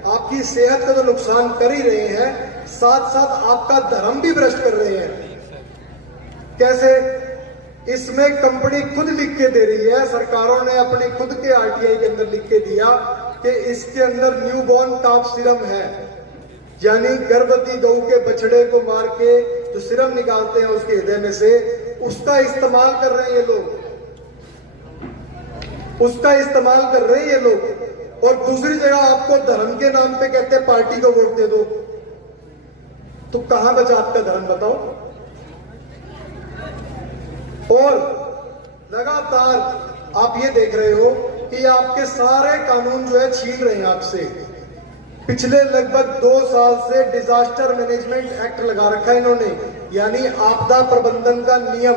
आपकी सेहत का तो नुकसान कर ही रहे हैं, साथ साथ आपका धर्म भी भ्रष्ट कर रहे हैं। कैसे? इसमें कंपनी खुद लिख के दे रही है, सरकारों ने अपने खुद के आरटीआई के अंदर लिख के दिया कि इसके अंदर न्यूबॉर्न काफ सीरम है, यानी गर्भवती गऊ के बछड़े को मार के जो सीरम निकालते हैं उसके हृदय में से, उसका इस्तेमाल कर रहे हैं ये लोग, उसका इस्तेमाल कर रहे हैं ये लोग। और दूसरी जगह आपको धर्म के नाम पे कहते हैं पार्टी को वोट दे दो, तो कहां बचा आपका धर्म बताओ? और लगातार आप ये देख रहे हो कि आपके सारे कानून जो है छीन रहे हैं आपसे। पिछले लगभग 2 साल से डिजास्टर मैनेजमेंट एक्ट लगा रखा है इन्होंने, यानी आपदा प्रबंधन का नियम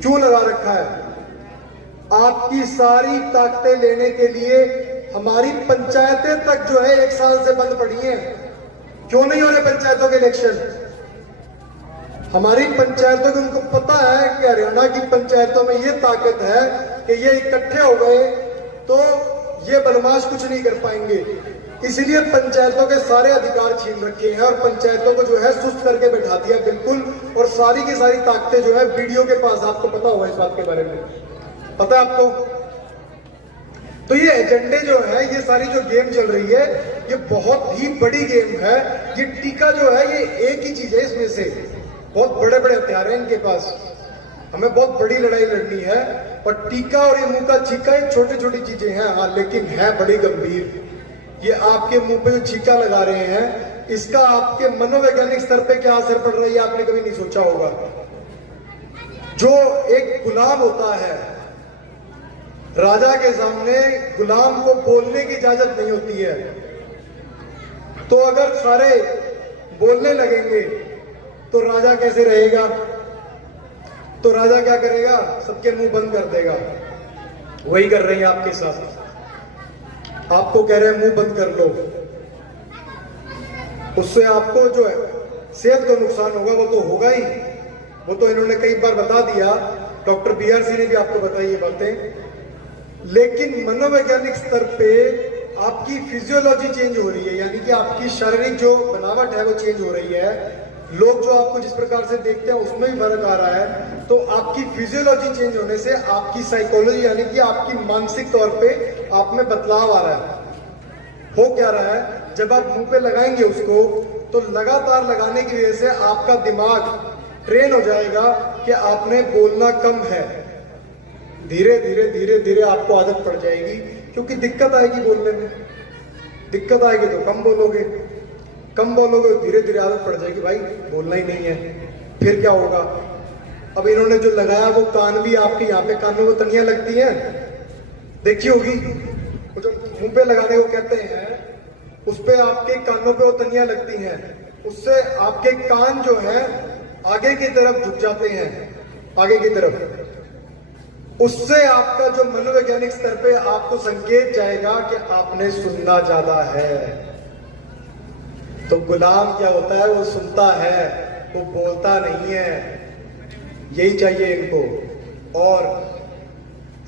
क्यों लगा रखा है? आपकी सारी ताकतें लेने के लिए हमारी पंचायतें तक जो है 1 साल से बंद पड़ी हैं। क्यों नहीं हो रहे पंचायतों के इलेक्शन? हमारी पंचायतों को उनको पता है कि हरियाणा की पंचायतों में ये ताकत है कि ये इकट्ठे हो गए तो ये बदमाश कुछ नहीं कर पाएंगे, इसलिए पंचायतों के सारे अधिकार छीन रखे हैं और पंचायतों को जो है सुस्त करके बैठा दिया बिल्कुल। और सारी की सारी ताकतें जो है वीडियो के पास, आपको पता होगा इस बात के बारे में, पता है आपको? तो ये एजेंडे जो है, ये सारी जो गेम चल रही है, ये बहुत ही बड़ी गेम है। ये टीका जो है ये एक ही चीज है, इसमें से बहुत बड़े बड़े हथियार हैं इनके पास, हमें बहुत बड़ी लड़ाई लड़नी है। और टीका और ये मुंह का छीका ये छोटी छोटी चीजें हैं, हाँ, लेकिन है बड़ी गंभीर। ये आपके मुंह पे जो छीका लगा रहे हैं, इसका आपके मनोवैज्ञानिक स्तर पे क्या असर पड़ रहा है आपने कभी नहीं सोचा होगा। जो एक गुलाम होता है, राजा के सामने गुलाम को बोलने की इजाजत नहीं होती है, तो अगर सारे बोलने लगेंगे तो राजा कैसे रहेगा? तो राजा क्या करेगा? सबके मुंह बंद कर देगा। वही कर रहे हैं आपके साथ, आपको कह रहे हैं मुंह बंद कर लो, उससे आपको जो है सेहत को नुकसान होगा, वो तो होगा ही, वो तो इन्होंने कई बार बता दिया, डॉक्टर BRC ने भी आपको बताई ये बातें। लेकिन मनोवैज्ञानिक स्तर पे आपकी फिजियोलॉजी चेंज हो रही है, यानी कि आपकी शारीरिक जो बनावट है वो चेंज हो रही है। लोग जो आपको जिस प्रकार से देखते हैं उसमें भी फर्क आ रहा है। तो आपकी फिजियोलॉजी चेंज होने से आपकी साइकोलॉजी, यानी कि आपकी मानसिक तौर पे आप में बदलाव आ रहा है। हो क्या रहा है? जब आप मुंह पे लगाएंगे उसको, तो लगातार लगाने की वजह से आपका दिमाग ट्रेन हो जाएगा कि आपने बोलना कम है। धीरे धीरे धीरे धीरे आपको आदत पड़ जाएगी, क्योंकि दिक्कत आएगी बोलने में, दिक्कत आएगी तो कम बोलोगे, कम बोलोगे धीरे धीरे आदत पड़ जाएगी, भाई बोलना ही नहीं है। फिर क्या होगा? अब इन्होंने जो लगाया वो कान भी आपके यहाँ पे कानों को तनियां लगती हैं, देखी होगी, वो जो मुंह पे लगाने को कहते हैं, उस पे आपके कानों पे वो तनियां लगती हैं, उससे आपके कान जो है आगे की तरफ झुक जाते हैं, आगे की तरफ। उससे आपका जो मनोवैज्ञानिक स्तर पे आपको संकेत जाएगा कि आपने सुनना ज्यादा है। तो गुलाम क्या होता है? वो सुनता है, वो बोलता नहीं है। यही चाहिए इनको। और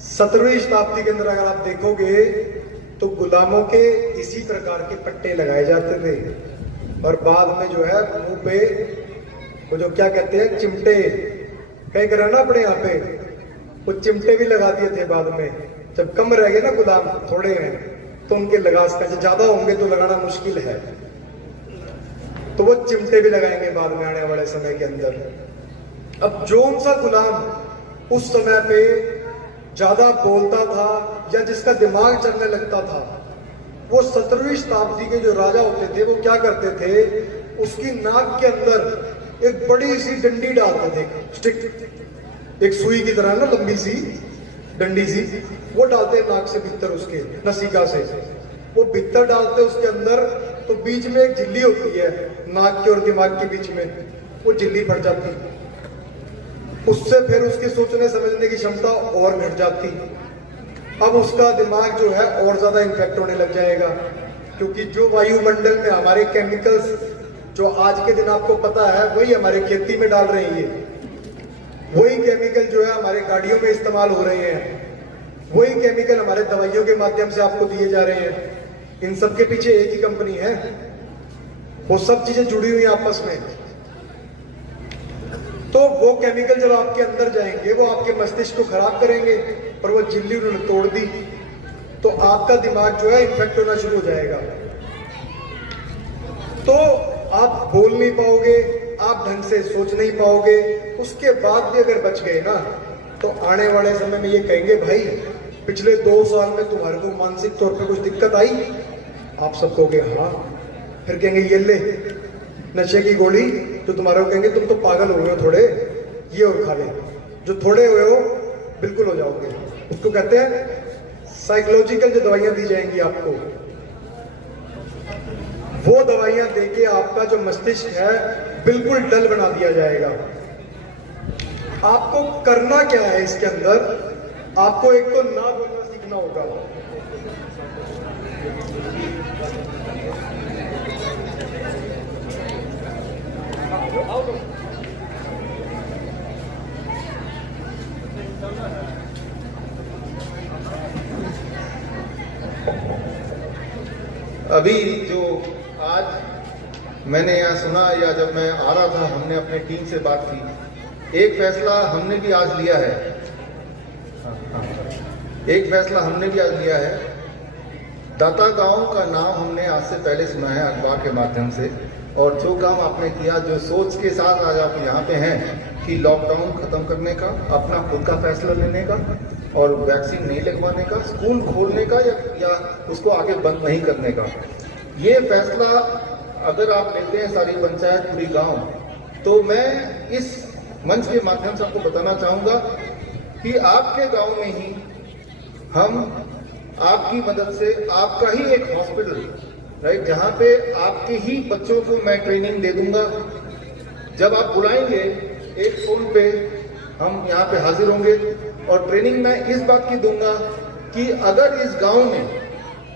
17वीं शताब्दी के अंदर अगर आप देखोगे तो गुलामों के इसी प्रकार के पट्टे लगाए जाते थे, और बाद में जो है मुंह पे वो जो क्या कहते हैं चिमटे, कहीं करा ना अपने यहाँ पे, वो चिमटे भी लगा दिए थे बाद में। जब कम रह गए ना गुलाम, थोड़े हैं, तो उनके लगा सकते, ज्यादा होंगे तो लगाना मुश्किल है, तो वो चिमटे भी लगाएंगे बाद में आने वाले समय के अंदर। अब जो सा गुलाम उस समय पे ज्यादा बोलता था या जिसका दिमाग चलने लगता था, वो 17वीं शताब्दी के जो राजा होते थे वो क्या करते थे, उसकी नाक के अंदर एक बड़ी सी डंडी डालते थे, स्टिक, एक सुई की तरह ना, लंबी सी डंडी सी, वो डालते हैं नाक से भीतर, उसके नसिका से वो भीतर डालते हैं उसके अंदर, तो बीच में एक झिल्ली होती है नाक के और दिमाग के बीच में, वो झिल्ली फट जाती, उससे फिर उसकी सोचने समझने की क्षमता और घट जाती। अब उसका दिमाग जो है और ज्यादा इन्फेक्ट होने लग जाएगा, क्योंकि जो वायुमंडल में हमारे केमिकल्स जो आज के दिन आपको पता है वही हमारे खेती में डाल रहे हैं, वही केमिकल जो है हमारे गाड़ियों में इस्तेमाल हो रहे हैं, वही केमिकल हमारे दवाइयों के माध्यम से आपको दिए जा रहे हैं। इन सब के पीछे एक ही कंपनी है, वो सब चीजें जुड़ी हुई हैं आपस में। तो वो केमिकल जब आपके अंदर जाएंगे वो आपके मस्तिष्क को खराब करेंगे, और वो झिल्ली उन्होंने तोड़ दी तो आपका दिमाग जो है इन्फेक्ट होना शुरू हो जाएगा। तो आप बोल नहीं पाओगे, आप ढंग से सोच नहीं पाओगे, उसके बाद भी अगर बच गए ना तो आने वाले समय में ये कहेंगे भाई पिछले 2 साल में तुम्हारे को मानसिक तौर पे कुछ दिक्कत आई, आप सब कहोगे हाँ, फिर कहेंगे ये ले नशे की गोली, तो तुम्हारे को कहेंगे तुम तो पागल हो गए हो थोड़े, ये और खा ले, जो थोड़े हुए हो बिल्कुल हो जाओगे। उसको कहते हैं साइकोलॉजिकल जो दवाइयां दी जाएंगी आपको, वो दवाइयां देके आपका जो मस्तिष्क है बिल्कुल डल बना दिया जाएगा। आपको करना क्या है इसके अंदर, आपको एक तो ना बोलना सीखना होगा। अभी जो आज मैंने यहाँ सुना, या जब मैं आ रहा था हमने अपने टीम से बात की, एक फैसला हमने भी आज लिया है, एक फैसला हमने भी आज लिया है। दाता गांव का नाम हमने आज से पहले सुना है अखबार के माध्यम से, और जो काम आपने किया, जो सोच के साथ आज आप यहाँ पे हैं कि लॉकडाउन खत्म करने का, अपना खुद का फैसला लेने का और वैक्सीन नहीं लगवाने का, स्कूल खोलने का या उसको आगे बंद नहीं करने का, ये फैसला अगर आप लेते हैं सारी पंचायत, पूरी गांव, तो मैं इस मंच के माध्यम से आपको बताना चाहूंगा कि आपके गांव में ही हम आपकी मदद से आपका ही एक हॉस्पिटल, राइट, जहां पे आपके ही बच्चों को मैं ट्रेनिंग दे दूंगा। जब आप बुलाएंगे एक फोन पे हम यहाँ पे हाजिर होंगे, और ट्रेनिंग मैं इस बात की दूंगा कि अगर इस गांव में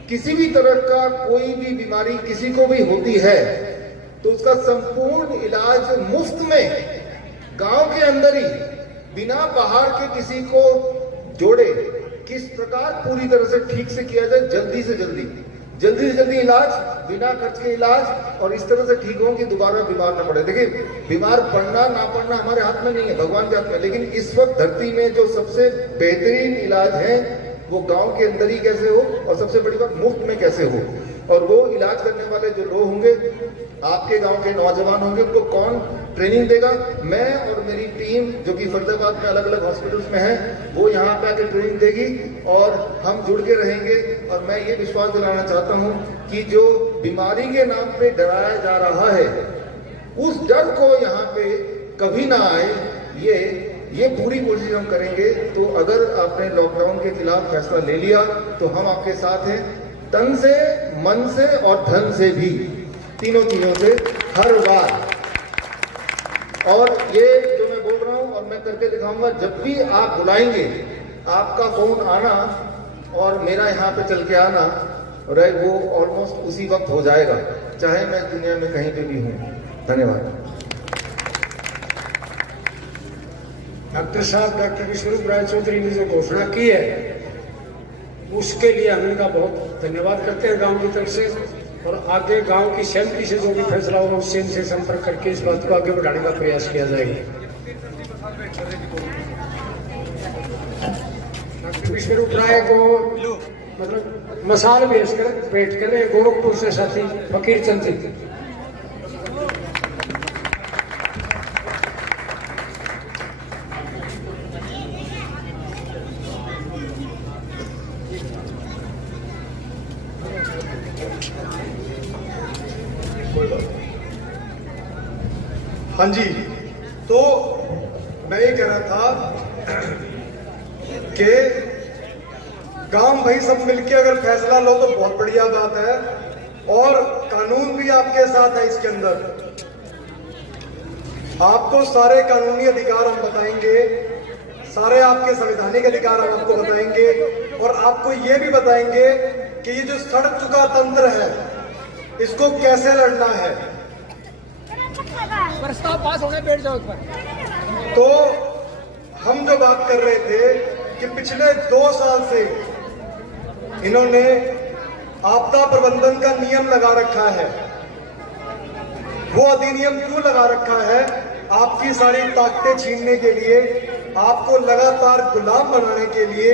किसी भी तरह का कोई भी बीमारी किसी को भी होती है तो उसका संपूर्ण इलाज मुफ्त में गांव के अंदर ही, बिना बाहर के किसी को जोड़े, किस प्रकार पूरी तरह से ठीक से किया जाए, जल्दी से जल्दी इलाज, बिना खर्च के इलाज, और इस तरह से ठीक हो कि दोबारा बीमार ना पड़े। देखिए, बीमार पड़ना ना पड़ना हमारे हाथ में नहीं है, भगवान के हाथ में, लेकिन इस वक्त धरती में जो सबसे बेहतरीन इलाज है वो गांव के अंदर ही कैसे हो, और सबसे बड़ी बात मुफ्त में कैसे हो। और वो इलाज करने वाले जो लोग होंगे, आपके गांव के नौजवान होंगे, उनको कौन ट्रेनिंग देगा? मैं और मेरी टीम जो कि फरीदाबाद में अलग अलग हॉस्पिटल्स में है, वो यहाँ पे आके ट्रेनिंग देगी और हम जुड़ के रहेंगे। और मैं ये विश्वास दिलाना चाहता हूँ कि जो बीमारी के नाम पे डराया जा रहा है, उस डर को यहाँ पे कभी ना आए, ये पूरी कोशिश हम करेंगे। तो अगर आपने लॉकडाउन के खिलाफ फैसला ले लिया तो हम आपके साथ हैं, तन से, मन से और धन से भी, तीनों चीजों से हर बार। और ये जो मैं बोल रहा हूं और मैं करके दिखाऊंगा, जब भी आप बुलाएंगे, आपका फोन आना और मेरा यहाँ पे चल के आना, राइट, वो ऑलमोस्ट उसी वक्त हो जाएगा, चाहे मैं दुनिया में कहीं पे भी हूँ। धन्यवाद। डॉक्टर साहब, डॉक्टर विश्वरूप राय चौधरी ने जो घोषणा की है उसके लिए हम इनका बहुत धन्यवाद करते हैं गांव की तरफ से, और आगे गांव की सहमति से जो भी फैसला होगा उससे इनसे संपर्क करके इस बात को आगे बढ़ाने का प्रयास किया जाएगा। डॉक्टर विश्वरूप राय को मतलब मसाल भेंट करें गोरखपुर से साथी फकीर चंद जी। हाँ जी, तो मैं ये कह रहा था कि गांव भाई सब मिलके अगर फैसला लो तो बहुत बढ़िया बात है, और कानून भी आपके साथ है इसके अंदर। आपको सारे कानूनी अधिकार हम बताएंगे, सारे आपके संवैधानिक अधिकार हम आपको बताएंगे, और आपको ये भी बताएंगे कि ये जो सड़ चुका तंत्र है इसको कैसे लड़ना है। प्रस्ताव पास होने बैठ जाओ पर। तो हम जो बात कर रहे थे कि पिछले 2 साल से इन्होंने आपदा प्रबंधन का नियम लगा रखा है। वो अधिनियम क्यों लगा रखा है? आपकी सारी ताकतें छीनने के लिए, आपको लगातार गुलाम बनाने के लिए,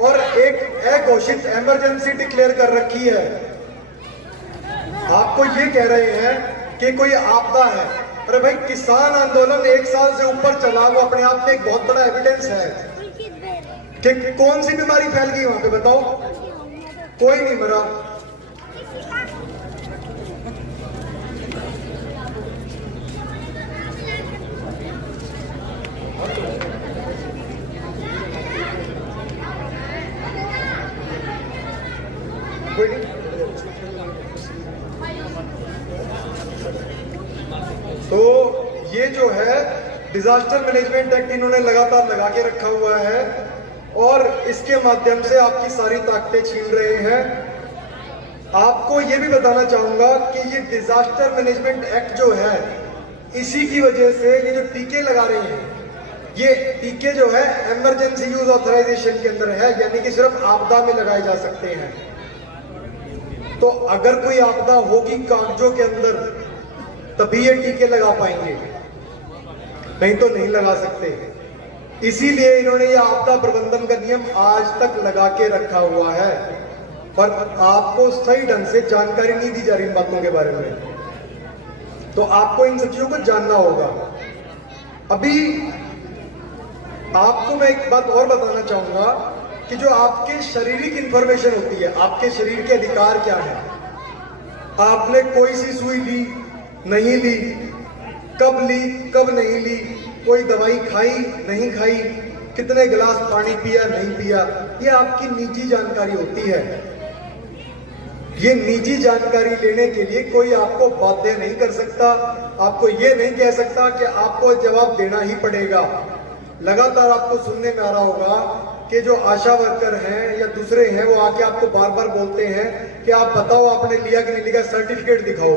और एक अघोषित इमरजेंसी डिक्लेयर कर रखी है। आपको ये कह रहे हैं कि कोई आपदा है। अरे भाई, किसान आंदोलन 1 साल से ऊपर चला, वो अपने आप में एक बहुत बड़ा एविडेंस है कि कौन सी बीमारी फैल गई वहां पे, बताओ? कोई नहीं मरा। तो ये जो है डिजास्टर मैनेजमेंट एक्ट इन्होंने लगातार लगा के रखा हुआ है, और इसके माध्यम से आपकी सारी ताकतें छीन रहे हैं। आपको ये भी बताना चाहूंगा कि ये डिजास्टर मैनेजमेंट एक्ट जो है, इसी की वजह से ये जो टीके लगा रहे हैं, ये टीके जो है इमरजेंसी यूज ऑथराइजेशन के अंदर है, यानी कि सिर्फ आपदा में लगाए जा सकते हैं। तो अगर कोई आपदा होगी कागजों के अंदर, तभी ये टीके लगा पाएंगे, नहीं तो नहीं लगा सकते। इसीलिए इन्होंने ये आपदा प्रबंधन का नियम आज तक लगा के रखा हुआ है, पर आपको सही ढंग से जानकारी नहीं दी जा रही इन बातों के बारे में। तो आपको इन सब चीजों को जानना होगा। अभी आपको मैं एक बात और बताना चाहूंगा कि जो आपके शारीरिक इंफॉर्मेशन होती है, आपके शरीर के अधिकार क्या है। आपने कोई सी सुई ली, नहीं ली, कब ली, कब नहीं ली, कोई दवाई खाई, नहीं खाई, कितने गिलास पानी पिया, नहीं पिया, ये आपकी निजी जानकारी होती है। ये निजी जानकारी लेने के लिए कोई आपको बाध्य नहीं कर सकता, आपको ये नहीं कह सकता कि आपको जवाब देना ही पड़ेगा। लगातार आपको सुनने में आ रहा होगा कि जो आशा वर्कर हैं या दूसरे हैं, वो आके आपको बार बार बोलते हैं कि आप बताओ आपने लिया कि नहीं लिया, सर्टिफिकेट दिखाओ।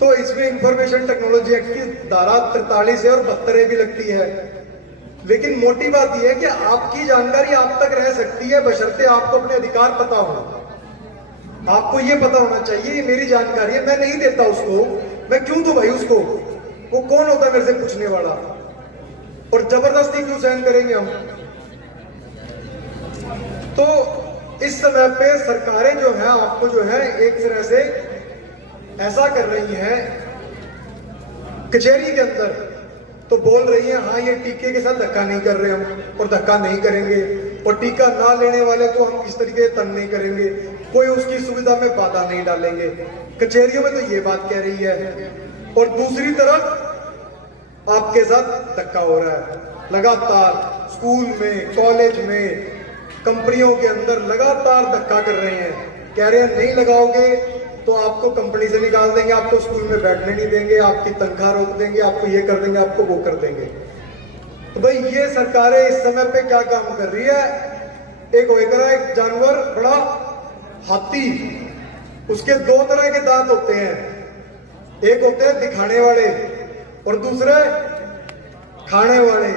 तो इसमें इंफॉर्मेशन टेक्नोलॉजी एक्ट की धारा 43 है और 72 भी लगती है। लेकिन मोटी बात यह है कि आपकी जानकारी आप तक रह सकती है, बशर्ते आपको अपने अधिकार पता हो। आपको ये पता होना चाहिए ये मेरी जानकारी है, मैं नहीं देता उसको, मैं क्यों दूं भाई उसको? वो कौन होता है मेरे से पूछने वाला? और जबरदस्ती क्यों सहन करेंगे हम? तो इस समय पे सरकारें जो है आपको जो है एक तरह से ऐसा कर रही है, कचहरी के अंदर तो बोल रही है हाँ ये टीके के साथ धक्का नहीं कर रहे हम, और धक्का नहीं करेंगे, और टीका ना लेने वाले को हम किस तरीके से तंग नहीं करेंगे, कोई उसकी सुविधा में बाधा नहीं डालेंगे। कचहरियों में तो ये बात कह रही है, और दूसरी तरफ आपके साथ धक्का हो रहा है लगातार। स्कूल में, कॉलेज में, कंपनियों के अंदर लगातार धक्का कर रहे हैं, कह रहे हैं नहीं लगाओगे तो आपको कंपनी से निकाल देंगे, आपको स्कूल में बैठने नहीं देंगे, आपकी तनख्वाह रोक देंगे, आपको ये कर देंगे, आपको वो कर देंगे। तो भाई ये सरकारें इस समय पे क्या काम कर रही है? एक होएगा एक जानवर बड़ा हाथी, उसके 2 तरह के दांत होते हैं, एक होते हैं दिखाने वाले और दूसरे खाने वाले।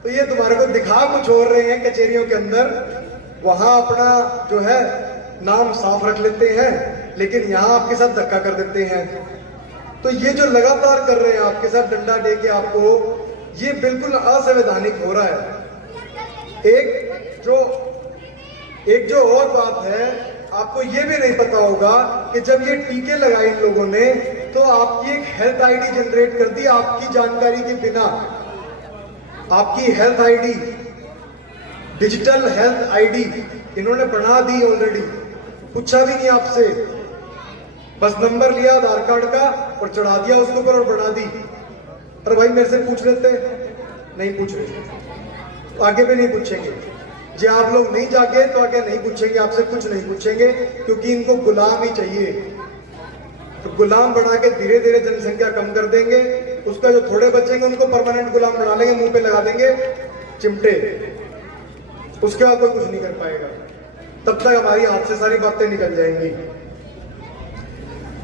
तो ये तुम्हारे को दिखा कुछ छोड़ रहे हैं कचहरियों के अंदर, वहां अपना जो है नाम साफ रख लेते हैं, लेकिन यहां आपके साथ धक्का कर देते हैं। तो ये जो लगातार कर रहे हैं आपके साथ डंडा दे के आपको, ये बिल्कुल असंवैधानिक हो रहा है। एक जो और बात है, आपको ये भी नहीं पता होगा कि जब ये टीके लगाए इन लोगों ने तो आपकी एक हेल्थ आईडी जनरेट कर दी आपकी जानकारी के बिना। आपकी health ID, digital health ID इन्होंने बना दी ऑलरेडी, पूछा भी नहीं आपसे, बस नंबर लिया आधार कार्ड का और चढ़ा दिया उसके ऊपर और बना दी। अरे भाई मेरे से पूछ लेते, नहीं पूछ रहे। आगे भी नहीं पूछेंगे। जे आप लोग नहीं जागे तो आगे नहीं पूछेंगे, आपसे कुछ नहीं पूछेंगे, क्योंकि इनको गुलाम ही चाहिए। तो गुलाम बना के धीरे धीरे जनसंख्या कम कर देंगे, उसका जो थोड़े बचेंगे उनको परमानेंट गुलाम बना लेंगे, मुंह पे लगा देंगे चिमटे, उसके बाद कोई कुछ नहीं कर पाएगा। तब तक हमारी हाथ से सारी बातें निकल जाएंगी।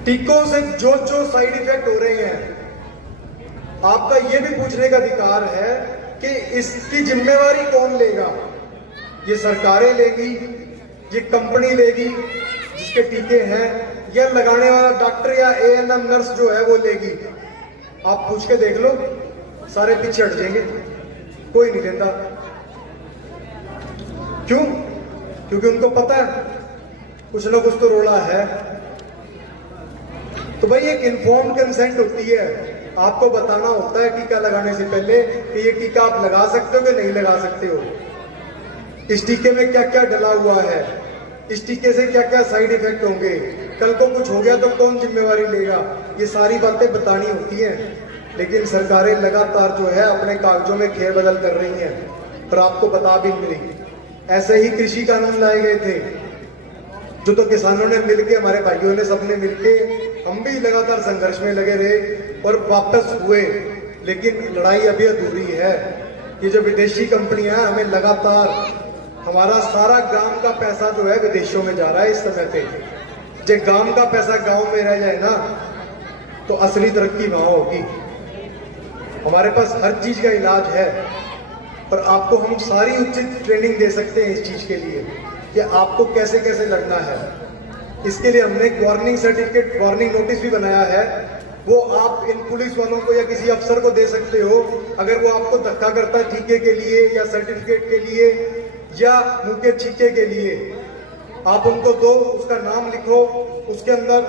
टीकों से जो जो साइड इफेक्ट हो रहे हैं, आपका यह भी पूछने का अधिकार है कि इसकी जिम्मेवारी कौन लेगा। ये सरकारें लेगी, ये कंपनी लेगी जिसके टीके हैं, या लगाने वाला डॉक्टर या एएनएम नर्स जो है वो लेगी। आप पूछ के देख लो, सारे पीछे हट जाएंगे, कोई नहीं लेता। क्यों? क्योंकि उनको पता है कुछ ना कुछ तो रोड़ा है। तो भाई एक इन्फॉर्म्ड कंसेंट होती है, आपको बताना होता है टीका लगाने से पहले कि ये टीका आप लगा सकते हो कि नहीं लगा सकते हो, इस टीके में क्या क्या डला हुआ है, इस टीके से क्या क्या साइड इफेक्ट होंगे, कल को कुछ हो गया तो कौन जिम्मेवारी लेगा। ये सारी बातें बतानी होती हैं। लेकिन सरकारें लगातार जो है अपने कागजों में खेल बदल कर रही हैं और आपको बता भी नहीं रही। ऐसे ही कृषि कानून लाए गए थे, जो तो किसानों ने मिलके, हमारे भाइयों ने, सबने मिलके, हम भी लगातार संघर्ष में लगे रहे और वापस हुए। लेकिन लड़ाई अभी अधूरी है। ये जो विदेशी कंपनियां हैं, हमें लगातार, हमारा सारा गांव का पैसा जो है विदेशों में जा रहा है इस समय पे। जो गांव का पैसा गांव में रह जाए ना, तो असली तरक्की वहां होगी। हमारे पास हर चीज का इलाज है और आपको हम सारी उचित ट्रेनिंग दे सकते हैं इस चीज के लिए कि आपको कैसे कैसे लड़ना है। इसके लिए हमने एक वार्निंग सर्टिफिकेट, वार्निंग नोटिस भी बनाया है। वो आप इन पुलिस वालों को या किसी अफसर को दे सकते हो, अगर वो आपको धक्का करता है टीके के लिए या सर्टिफिकेट के लिए या मुंह के छींके के लिए, आप उनको दो, उसका नाम लिखो उसके अंदर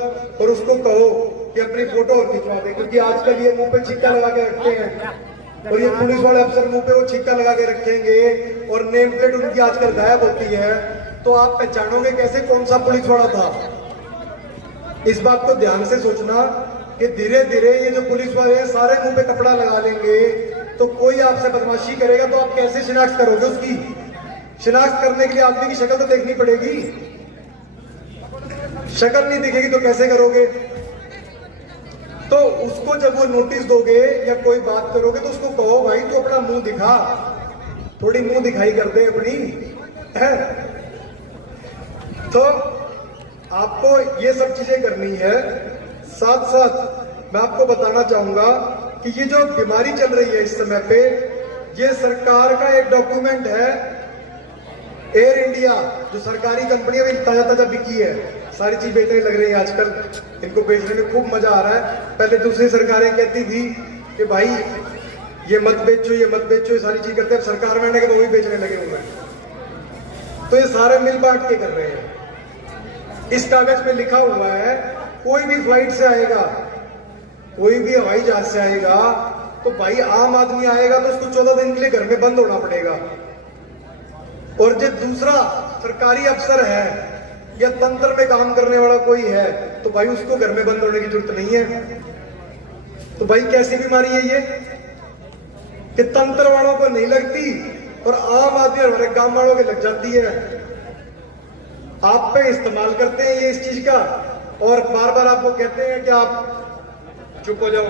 और उसको कहो कि अपनी फोटो और खिंचवा दे। क्योंकि आजकल ये मुंह पे छिक्का लगा के रखते हैं और ये पुलिस वाले अफसर मुंह पे वो छिक्का लगा के रखेंगे और नेम प्लेट उनकी आजकल गायब होती है, तो आप पहचानोगे कैसे कौन सा पुलिस वाला था। इस बात को ध्यान से सोचना कि धीरे धीरे ये जो पुलिस वाले हैं सारे मुंह पे कपड़ा लगा लेंगे, तो कोई आपसे बदमाशी करेगा तो आप कैसे शिनाख्त करोगे उसकी। शिनाख्त करने के लिए आदमी की शक्ल तो देखनी पड़ेगी, शक्ल नहीं दिखेगी तो कैसे करोगे। तो उसको जब वो नोटिस दोगे या कोई बात करोगे तो उसको कहो भाई तू अपना मुंह दिखा, थोड़ी मुंह दिखाई कर दे अपनी है। तो आपको ये सब चीजें करनी है। साथ साथ मैं आपको बताना चाहूंगा कि ये जो बीमारी चल रही है इस समय पे, ये सरकार का एक डॉक्यूमेंट है। एयर इंडिया जो सरकारी कंपनी है, ताजा ताजा बिकी है, सारी चीज बेचने लग रही है आजकल, इनको बेचने में खूब मजा आ रहा है। पहले दूसरी सरकारें कहती थी कि भाई ये मत बेचो, ये मत बेचो, ये सारी चीज करते हैं। सरकार में आने के तो वही बेचने लगे हुए हैं। तो ये सारे मिल बांट के कर रहे हैं। इस कागज में लिखा हुआ है कोई भी फ्लाइट से आएगा, कोई भी हवाई जहाज से आएगा, तो भाई आम आदमी आएगा तो उसको 14 दिन के लिए घर में बंद होना पड़ेगा। और जो दूसरा सरकारी अफसर है या तंत्र में काम करने वाला कोई है, तो भाई उसको घर में बंद होने की जरूरत नहीं है। तो भाई कैसी बीमारी है ये कि तंत्र वालों को नहीं लगती और आम आदमी हमारे गांव वालों के लग जाती है। आप पे इस्तेमाल करते हैं ये इस चीज का और बार बार आपको कहते हैं कि आप चुप हो जाओ।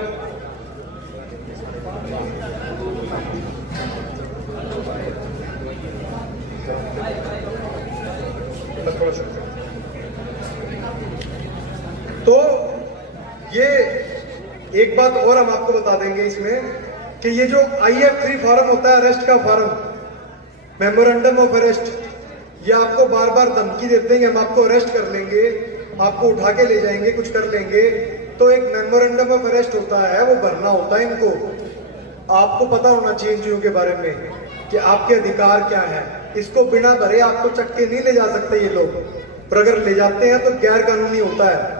तो ये एक बात और हम आपको बता देंगे इसमें कि ये जो IF3 फॉर्म होता है, अरेस्ट का फॉर्म, मेमोरेंडम ऑफ अरेस्ट, ये आपको बार बार धमकी देते हैं हम आपको अरेस्ट कर लेंगे, आपको उठा के ले जाएंगे, कुछ कर लेंगे। तो एक मेमोरेंडम ऑफ अरेस्ट होता है, वो भरना होता है इनको। आपको पता होना चाहिए इन चीजों के बारे में कि आपके अधिकार क्या है। इसको बिना भरे आपको चक्के नहीं ले जा सकते ये लोग, पर अगर ले जाते हैं तो गैर कानूनी होता है।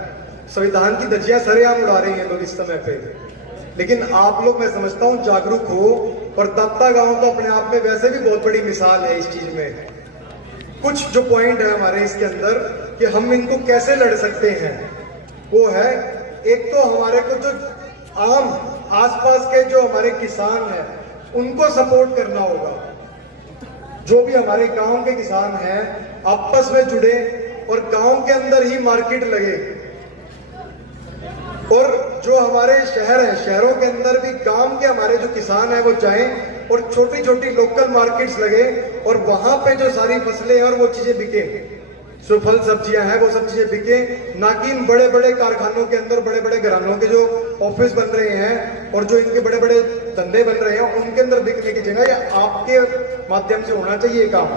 संविधान की धज्जियां सरेआम उड़ा रहे हैं लोग इस समय पे। लेकिन आप लोग, मैं समझता हूं, जागरूक हो। और दत्ता गांव तो अपने आप में वैसे भी बहुत बड़ी मिसाल है इस चीज में। कुछ जो पॉइंट है हमारे इसके अंदर कि हम इनको कैसे लड़ सकते हैं, वो है एक तो हमारे को जो आम आसपास के जो हमारे किसान हैं उनको सपोर्ट करना होगा। जो भी हमारे गांव के किसान हैं आपस में जुड़े और गांव के अंदर ही मार्केट लगे, और जो हमारे शहर हैं शहरों के अंदर भी गांव के हमारे जो किसान हैं वो जाएं और छोटी छोटी लोकल मार्केट्स लगे और वहां पे जो सारी फसलें हैं और वो चीजें बिके, जो फल सब्जियां हैं वो सब चीजें बिके, ना कि इन बड़े बड़े कारखानों के अंदर बड़े बड़े घरानों के जो ऑफिस बन रहे हैं और जो इनके बड़े बड़े धंधे बन रहे हैं उनके अंदर बिकने की जगह ये आपके माध्यम से होना चाहिए काम।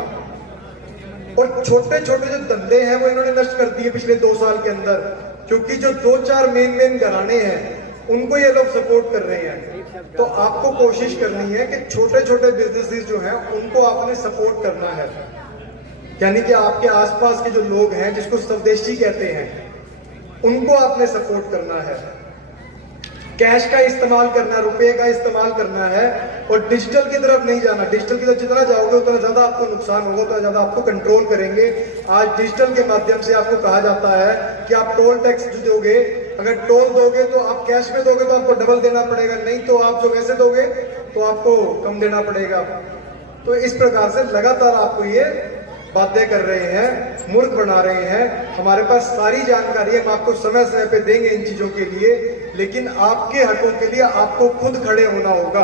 और छोटे छोटे जो धंधे हैं वो इन्होंने नष्ट कर दिए पिछले 2 साल के अंदर, क्योंकि जो 2-4 मेन घराने हैं उनको ये लोग सपोर्ट कर रहे हैं। तो आपको कोशिश करनी है कि छोटे छोटे बिजनेसेस जो हैं उनको आपने सपोर्ट करना है, यानी कि आपके आसपास के जो लोग हैं जिसको स्वदेशी कहते हैं उनको आपने सपोर्ट करना है। कैश का इस्तेमाल करना है, रुपए का इस्तेमाल करना है और डिजिटल की तरफ नहीं जाना। डिजिटल की तरफ जितना जाओगे उतना ज्यादा आपको नुकसान होगा, उतना ज्यादा आपको कंट्रोल करेंगे। आज डिजिटल के माध्यम से आपको कहा जाता है कि आप टोल टैक्स जो दोगे, अगर टोल दोगे तो आप कैश में दोगे तो आपको डबल देना पड़ेगा, नहीं तो आप जो वैसे दोगे तो आपको कम देना पड़ेगा। तो इस प्रकार से लगातार आपको ये बातें कर रहे हैं, मूर्ख बना रहे हैं। हमारे पास सारी जानकारी हम आपको समय समय पे देंगे इन चीजों के लिए, लेकिन आपके हकों के लिए आपको खुद खड़े होना होगा।